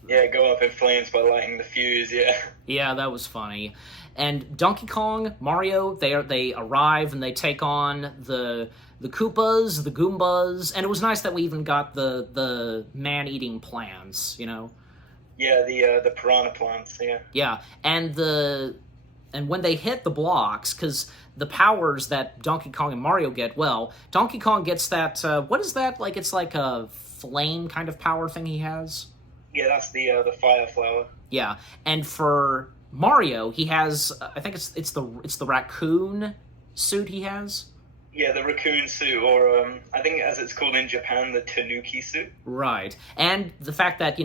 Yeah, go up in flames by lighting the fuse, yeah. Yeah, that was funny. And Donkey Kong, Mario, they arrive and they take on the Koopas, the Goombas, and it was nice that we even got the man-eating plants, Yeah, the piranha plants, yeah. Yeah, and when they hit the blocks, because the powers that Donkey Kong and Mario get, well, Donkey Kong gets that, what is that? Like, it's like a flame kind of power thing he has? Yeah, that's the fire flower. Yeah, and for Mario, he has, I think it's the raccoon suit he has. Yeah, the raccoon suit, or I think as it's called in Japan, the tanuki suit. Right, and the fact that,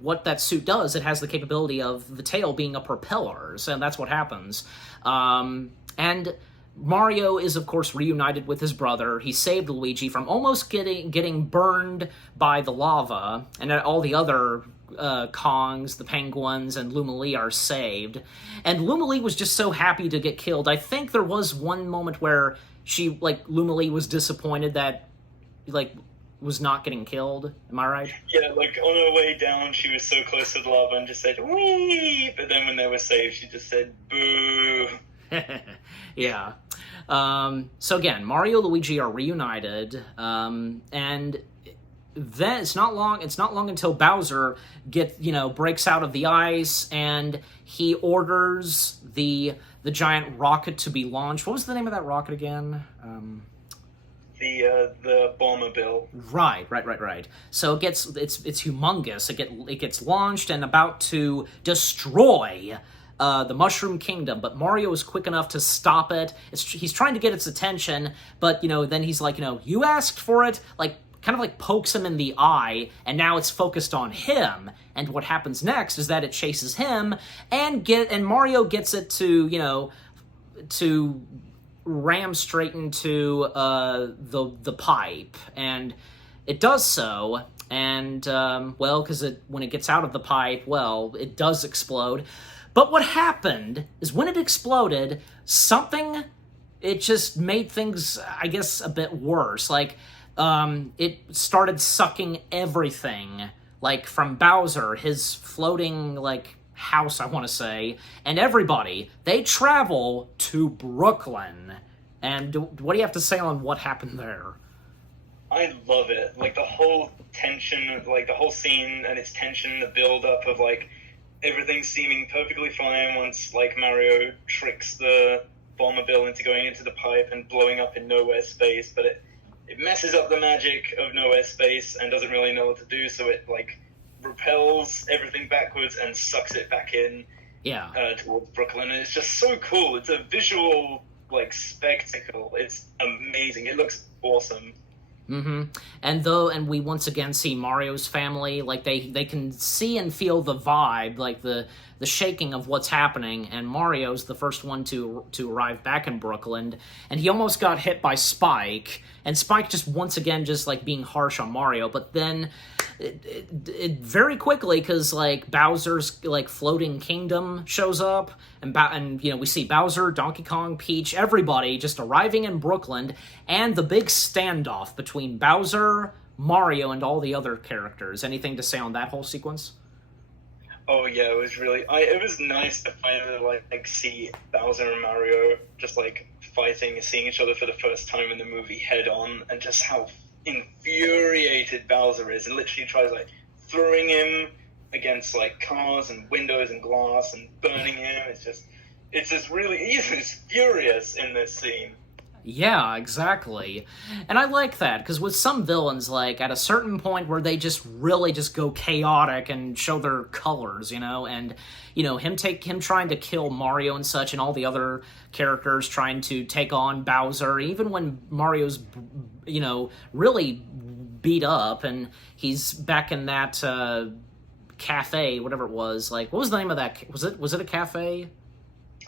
what that suit does, it has the capability of the tail being a propeller, so that's what happens. And Mario is, of course, reunited with his brother. He saved Luigi from almost getting burned by the lava, and all the other Kongs, the Penguins, and Luma Lee are saved. And Luma Lee was just so happy to get killed. I think there was one moment where Luma Lee was disappointed that, was not getting killed. Am I right? Yeah, on her way down, she was so close to the lava and just said, "Wee!" But then when they were saved, she just said, "Boo." Yeah. So again, Mario and Luigi are reunited, and then it's not long until Bowser breaks out of the ice, and he orders the giant rocket to be launched. What was the name of that rocket again? The Bomberbill. Right. So it's humongous. It gets launched and about to destroy the Mushroom Kingdom, but Mario is quick enough to stop it. He's trying to get its attention, but then he's like, you asked for it, kind of pokes him in the eye, and now it's focused on him. And what happens next is that it chases him, and Mario gets it to ram straight into the pipe, and it does so, and because when it gets out of the pipe, it does explode. But what happened is when it exploded, it just made things, I guess, a bit worse. It started sucking everything, from Bowser, his floating, house, I want to say, and everybody. They travel to Brooklyn. And what do you have to say on what happened there? I love it. The whole tension, the whole scene and its tension, the build-up of, everything seeming perfectly fine once, Mario tricks the Bomberbill into going into the pipe and blowing up in nowhere space, but it messes up the magic of nowhere space and doesn't really know what to do, so it, repels everything backwards and sucks it back in towards Brooklyn, and it's just so cool. It's a visual, spectacle. It's amazing. It looks awesome. Mm-hmm. And we once again see Mario's family, they can see and feel the vibe, the shaking of what's happening, and Mario's the first one to arrive back in Brooklyn, and he almost got hit by Spike, and Spike just once again being harsh on Mario, but then it very quickly, because Bowser's floating kingdom shows up, and we see Bowser, Donkey Kong, Peach, everybody just arriving in Brooklyn, and the big standoff between Bowser, Mario, and all the other characters. Anything to say on that whole sequence? Oh yeah, it was really. It was nice to finally see Bowser and Mario just fighting and seeing each other for the first time in the movie head on, and just how infuriated Bowser is, and literally tries throwing him against cars and windows and glass and burning him. It's just really, he's furious in this scene. Yeah, exactly. And I like that, because with some villains, at a certain point where they just really just go chaotic and show their colors, and, him trying to kill Mario and such, and all the other characters trying to take on Bowser, even when Mario's, really beat up, and he's back in that, cafe, whatever it was, what was the name of that, was it a cafe?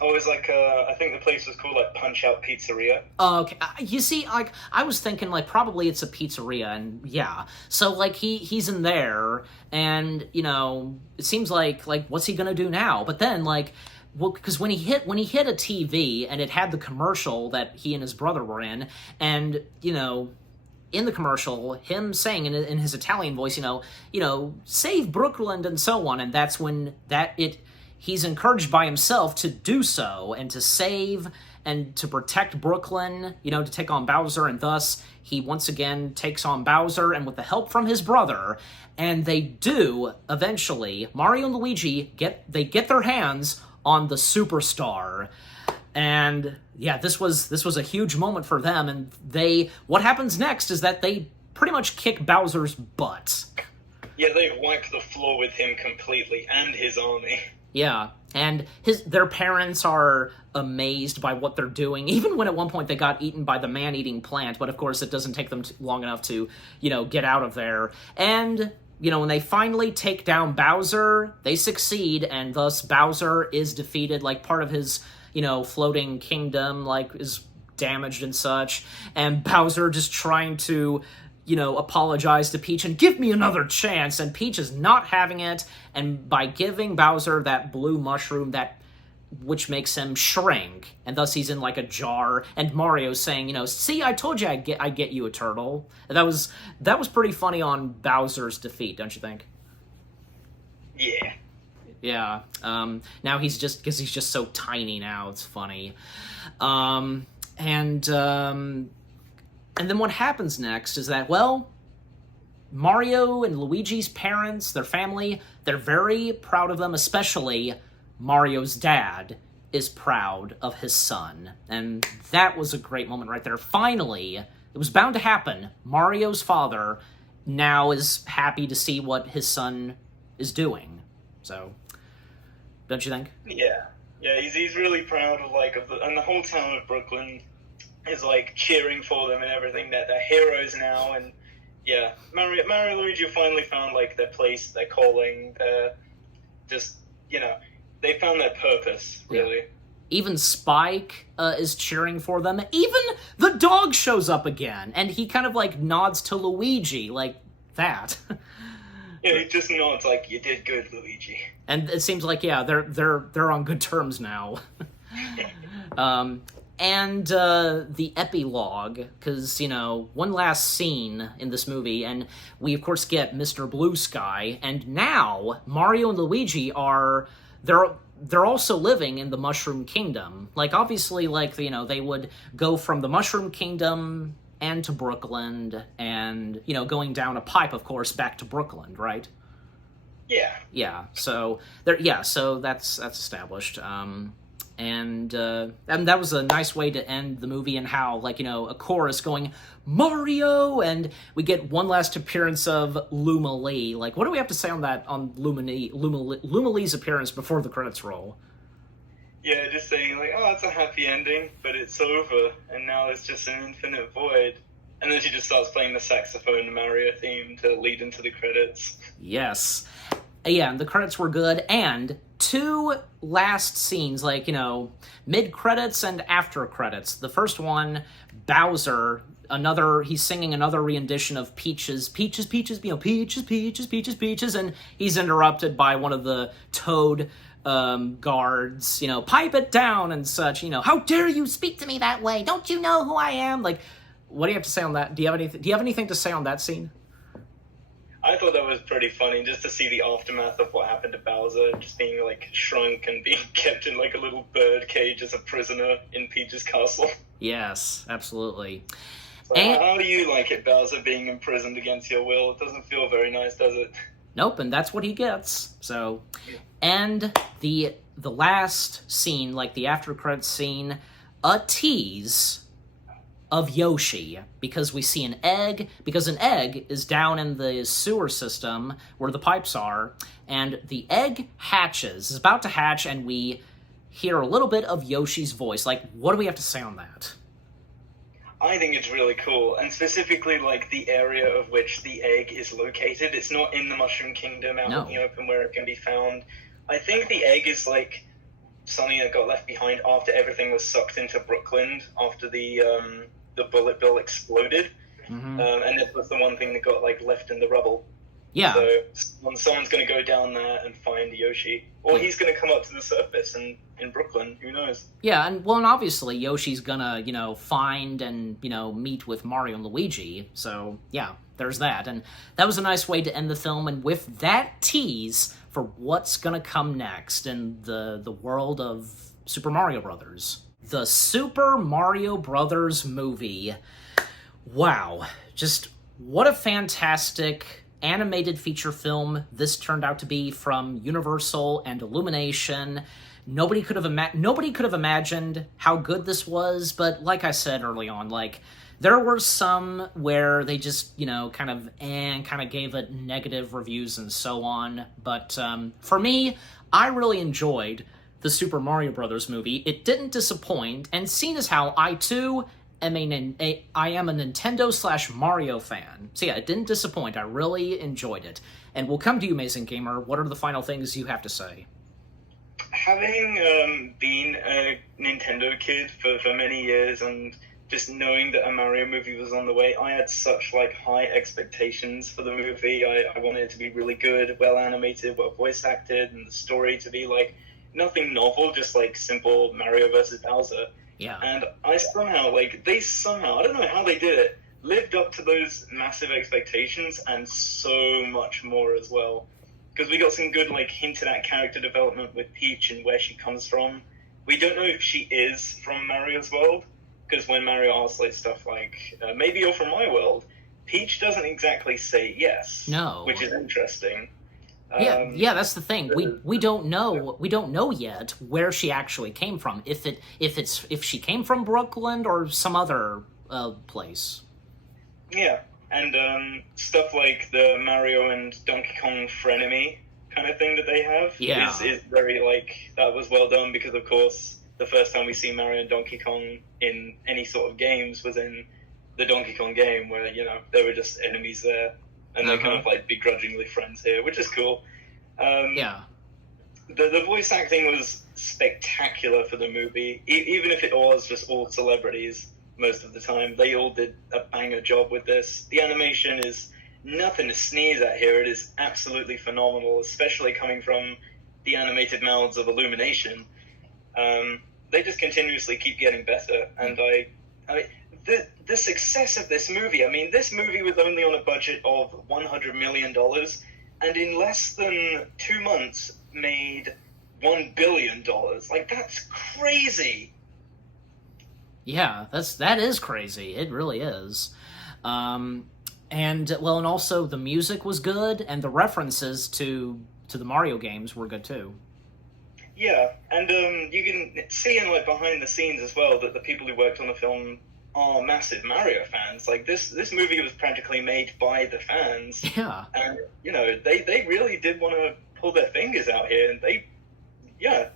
Oh, it was I think the place was called Punch-Out Pizzeria. Oh, okay. You see, I was thinking probably it's a pizzeria, and yeah. So he's in there, and it seems like what's he gonna do now? But then because when he hit a TV and it had the commercial that he and his brother were in, and in the commercial, him saying in his Italian voice, save Brooklyn and so on, and that's when he's encouraged by himself to do so, and to save and to protect Brooklyn, to take on Bowser, and thus he once again takes on Bowser, and with the help from his brother, and they do, eventually, Mario and Luigi get their hands on the Superstar. And yeah, this was a huge moment for them, and what happens next is that they pretty much kick Bowser's butt. Yeah, they wipe the floor with him completely, and his army. Yeah, and their parents are amazed by what they're doing, even when at one point they got eaten by the man-eating plant, but of course it doesn't take them long enough to, get out of there. And, when they finally take down Bowser, they succeed, and thus Bowser is defeated, part of his, floating kingdom, is damaged and such, and Bowser just trying to, apologize to Peach and give me another chance, and Peach is not having it, and by giving Bowser that blue mushroom, which makes him shrink, and thus he's in like a jar, and Mario's saying, see, I told you I'd get you a turtle. That was pretty funny on Bowser's defeat, don't you think? Yeah. Yeah. Now he's just so tiny now, it's funny. And then what happens next is that, Mario and Luigi's parents, their family, they're very proud of them, especially Mario's dad is proud of his son. And that was a great moment right there. Finally, it was bound to happen. Mario's father now is happy to see what his son is doing. So, don't you think? Yeah. Yeah, he's really proud of, and the whole town of Brooklyn is, cheering for them and everything, that they're heroes now, and, yeah, Mario and Luigi finally found, their place, their calling, their, just, they found their purpose, really. Yeah. Even Spike is cheering for them. Even the dog shows up again, and he kind of, nods to Luigi, like that. Yeah, he just nods you did good, Luigi. And it seems like, yeah, they're on good terms now. And the epilogue, because, one last scene in this movie, and we, of course, get Mr. Blue Sky, and now Mario and Luigi they're also living in the Mushroom Kingdom. Obviously, they would go from the Mushroom Kingdom and to Brooklyn, and, going down a pipe, of course, back to Brooklyn, right? Yeah. Yeah, so that's established. And that was a nice way to end the movie, and how, a chorus going, Mario, and we get one last appearance of Luma Lee. What do we have to say on that, on Luma Lee's appearance before the credits roll? Yeah, just saying, it's a happy ending, but it's over, and now it's just an infinite void. And then she just starts playing the saxophone Mario theme to lead into the credits. Yes. Yeah, and the credits were good, and two last scenes, mid-credits and after-credits. The first one, Bowser, he's singing another rendition of Peaches, Peaches, Peaches, Peaches, Peaches, Peaches, Peaches, and he's interrupted by one of the Toad guards, pipe it down and such, how dare you speak to me that way? Don't you know who I am? What do you have to say on that? Do you have anything to say on that scene? I thought that was pretty funny, just to see the aftermath of what happened to Bowser, just being, shrunk and being kept in, a little bird cage as a prisoner in Peach's castle. Yes, absolutely. So how do you like it, Bowser, being imprisoned against your will? It doesn't feel very nice, does it? Nope, and that's what he gets. So, and the last scene, the after-credits scene, a tease of Yoshi, because we see an egg, because an egg is down in the sewer system where the pipes are, and the egg is about to hatch, and we hear a little bit of Yoshi's voice. What do we have to say on that? I think it's really cool, and specifically, the area of which the egg is located. It's not in the Mushroom Kingdom out in the open where it can be found. I think the egg is, something that got left behind after everything was sucked into Brooklyn, after the bullet bill exploded, and this was the one thing that got left in the rubble. Yeah. So someone's going to go down there and find Yoshi, or he's going to come up to the surface in Brooklyn. Who knows? Yeah, and obviously Yoshi's gonna find and meet with Mario and Luigi. So yeah, there's that, and that was a nice way to end the film. And with that tease for what's gonna come next in the world of Super Mario Brothers. The Super Mario Brothers movie. Wow. Just what a fantastic animated feature film this turned out to be from Universal and Illumination. Nobody could have imagined how good this was, but like I said early on, there were some where they just, kind of gave it negative reviews and so on. But for me, I really enjoyed the Super Mario Brothers movie. It didn't disappoint, and seeing as how I too am a Nintendo/Mario fan, so yeah, it didn't disappoint. I really enjoyed it. And we'll come to you, Amazing Gamer. What are the final things you have to say? Having been a Nintendo kid for many years, and just knowing that a Mario movie was on the way, I had such like high expectations for the movie. I wanted it to be really good, well animated, well voice acted, and the story to be like nothing novel, just like simple Mario versus Bowser. Yeah. And I somehow, I don't know how they did it, lived up to those massive expectations and so much more as well. Because we got some good, like, hinted at character development with Peach and where she comes from. We don't know if she is from Mario's world, because when Mario asks, like, stuff like, maybe you're from my world, Peach doesn't exactly say yes. No. Which is interesting. Yeah, that's the thing. We don't know yet where she actually came from. If she came from Brooklyn or some other place. Yeah, and stuff like the Mario and Donkey Kong frenemy kind of thing that they have is very like that was well done because of course the first time we see Mario and Donkey Kong in any sort of games was in the Donkey Kong game where they were just enemies there. And they're kind of like begrudgingly friends here, which is cool. The voice acting was spectacular for the movie, even if it was just all celebrities most of the time. They all did a banger job with this. The animation is nothing to sneeze at here. It is absolutely phenomenal, especially coming from the animated mouths of Illumination. They just continuously keep getting better, and the success of this movie, this movie was only on a budget of $100 million, and in less than 2 months made $1 billion. Like, that's crazy. Yeah, that is crazy. It really is. And also the music was good, and the references to the Mario games were good too. Yeah, and you can see in like behind the scenes as well that the people who worked on the film are massive Mario fans. Like this movie was practically made by the fans. Yeah. And they really did want to pull their fingers out here, and they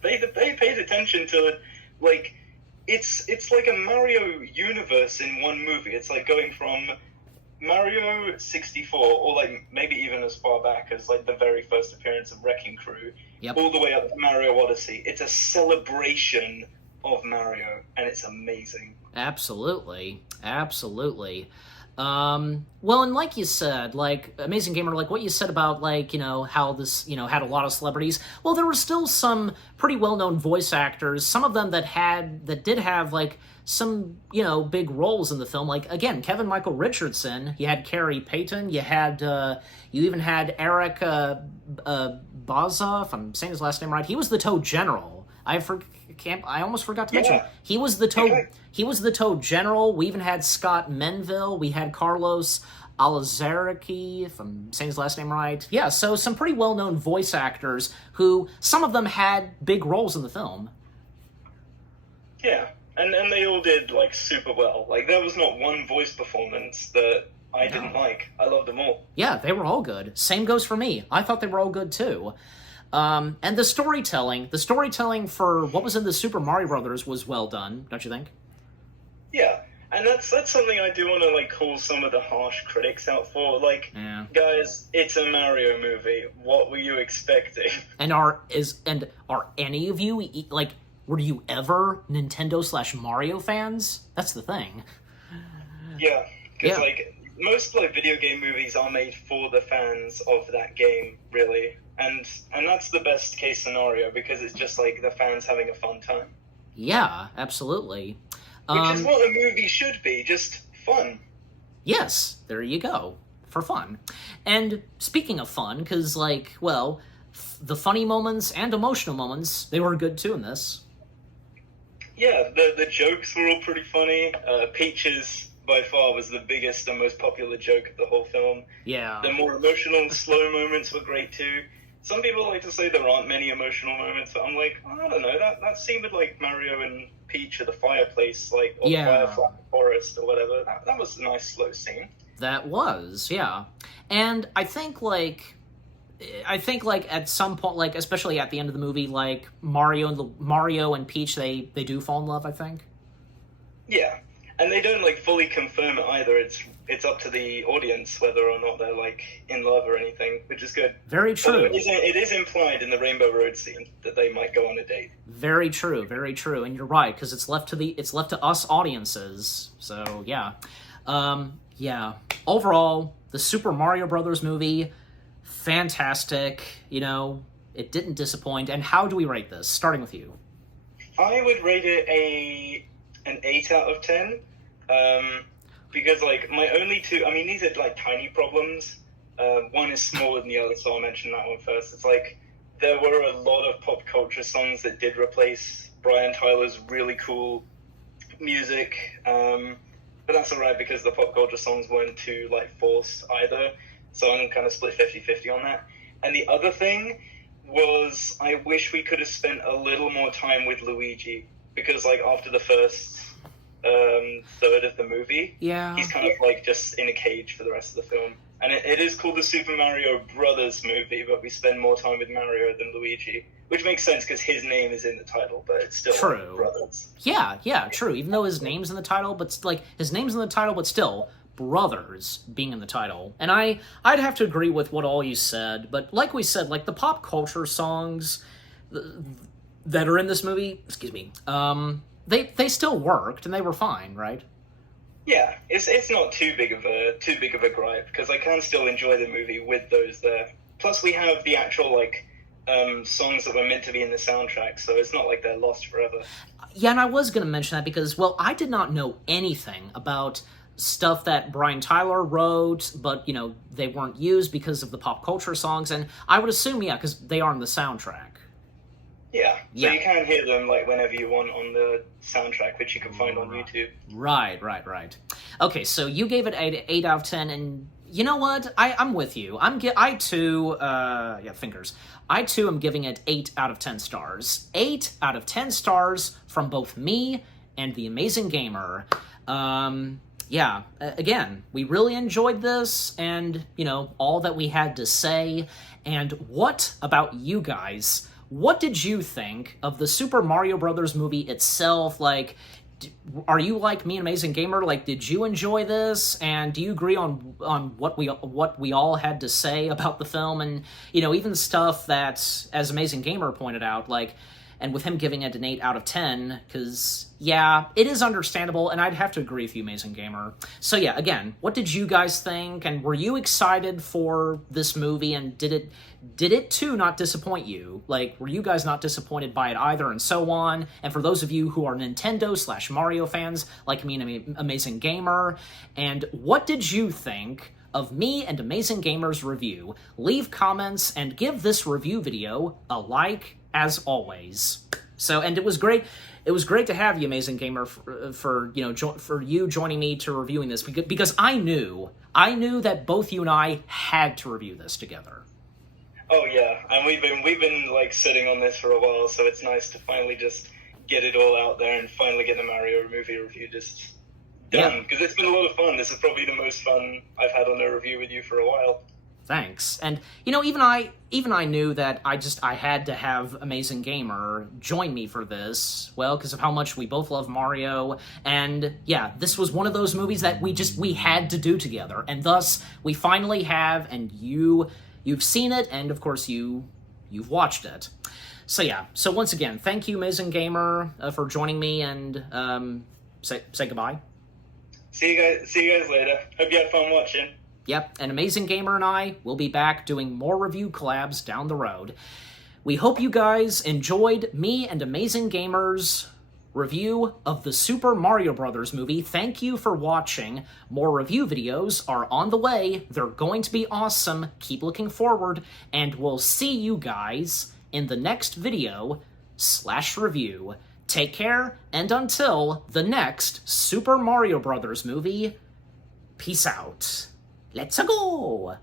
paid attention to like it's like a Mario universe in one movie. It's like going from Mario 64, or like maybe even as far back as like the very first appearance of Wrecking Crew, all the way up to Mario Odyssey. It's a celebration of Mario, and it's amazing. Absolutely. Well, and like you said, like Amazing Gamer, like what you said about like, how this, had a lot of celebrities. Well, there were still some pretty well-known voice actors, some of them that did have like some, big roles in the film. Like again, Kevin Michael Richardson, you had Carrie Payton, you even had Eric Baza, if I'm saying his last name right. He was the Toad General. I almost forgot to mention he was the Toad. He was the Toad General. We even had Scott Menville. We had Carlos Alazraqui, if I'm saying his last name right. Yeah, so some pretty well-known voice actors who some of them had big roles in the film. Yeah, and they all did like super well. Like there was not one voice performance that I didn't like. I loved them all. Yeah, they were all good. Same goes for me. I thought they were all good too. And the storytelling for what was in the Super Mario Brothers was well done, don't you think? Yeah, and that's something I do want to like call some of the harsh critics out for. Like, guys, it's a Mario movie. What were you expecting? And are any of you like? Were you ever Nintendo/Mario fans? That's the thing. Yeah, because like most like video game movies are made for the fans of that game, really. And that's the best case scenario because it's just like the fans having a fun time. Yeah, absolutely. Which is what a movie should be, just fun. Yes, there you go. For fun. And speaking of fun, because like, well, the funny moments and emotional moments, they were good too in this. Yeah, the jokes were all pretty funny. Peaches by far was the biggest and most popular joke of the whole film. Yeah. The more emotional, slow moments were great too. Some people like to say there aren't many emotional moments, but I'm like, I don't know, that scene with like Mario and Peach at the fireplace, like, or the Firefly Forest or whatever, that was a nice slow scene. That was, yeah. And I think like at some point, like especially at the end of the movie, like Mario and Peach, they do fall in love, I think. Yeah. and they don't like fully confirm it either. It's up to the audience whether or not they're like in love or anything, which is good. Very true. Although it is implied in the Rainbow Road scene that they might go on a date. Very true, very true, and you're right, because it's left to us audiences. So yeah, yeah. Overall, the Super Mario Brothers movie, fantastic. You know, it didn't disappoint. And how do we rate this? Starting with you. I would rate it an 8 out of 10. Because like my only two, I mean, these are like tiny problems. One is smaller than the other, so I'll mention that one first. It's like there were a lot of pop culture songs that did replace Brian Tyler's really cool music, but that's alright because the pop culture songs weren't too like forced either. So I'm kind of split 50-50 on that. And the other thing was I wish we could have spent a little more time with Luigi, because like after the first third of the movie, yeah, he's kind of like just in a cage for the rest of the film. And it is called the Super Mario Brothers movie, but we spend more time with Mario than Luigi, which makes sense because his name is in the title, but it's still true. Brothers. Yeah, true. Even though his name's in the title, but like his name's in the title, but still Brothers being in the title. And I'd have to agree with what all you said, but like we said, like the pop culture songs that are in this movie, excuse me, they still worked and they were fine, right? Yeah, it's not too big of a gripe, because I can still enjoy the movie with those there. Plus, we have the actual like songs that were meant to be in the soundtrack, so it's not like they're lost forever. Yeah, and I was going to mention that because, well, I did not know anything about stuff that Brian Tyler wrote, but, you know, they weren't used because of the pop culture songs, and I would assume, yeah, because they are in the soundtrack. Yeah, so you can hear them like whenever you want on the soundtrack, which you can find on YouTube. Right. Okay, so you gave it 8 out of 10, and you know what? I'm with you. I too am giving it 8 out of 10 stars. 8 out of 10 stars from both me and the Amazing Gamer. Yeah, again, we really enjoyed this, and, you know, all that we had to say. And what about you guys? What did you think of the Super Mario Brothers movie itself? Like, are you like me and Amazing Gamer? Like, did you enjoy this? And do you agree on what we all had to say about the film? And, you know, even stuff that, as Amazing Gamer pointed out, like, and with him giving it an 8 out of 10, because, yeah, it is understandable, and I'd have to agree with you, Amazing Gamer. So, yeah, again, what did you guys think, and were you excited for this movie, and did it too not disappoint you? Like, were you guys not disappointed by it either, and so on? And for those of you who are Nintendo/Mario fans, like me and Amazing Gamer, and what did you think of me and Amazing Gamer's review? Leave comments and give this review video a like, as always. So, and it was great to have you, Amazing Gamer, for you joining me to reviewing this, because I knew that both you and I had to review this together. Oh yeah, and we've been like sitting on this for a while, so it's nice to finally just get it all out there and finally get the Mario movie review just done, because it's been a lot of fun. This is probably the most fun I've had on a review with you for a while. Thanks. And, you know, even I knew that I had to have Amazing Gamer join me for this, well, because of how much we both love Mario, and, yeah, this was one of those movies that we had to do together, and thus, we finally have, and you've seen it, and, of course, you've watched it. So, yeah, so once again, thank you, Amazing Gamer, for joining me, and, say goodbye. See you guys later. Hope you had fun watching. Yep, and Amazing Gamer and I will be back doing more review collabs down the road. We hope you guys enjoyed me and Amazing Gamer's review of the Super Mario Brothers movie. Thank you for watching. More review videos are on the way. They're going to be awesome. Keep looking forward, and we'll see you guys in the next video/review. Take care, and until the next Super Mario Brothers movie, peace out. Let's go!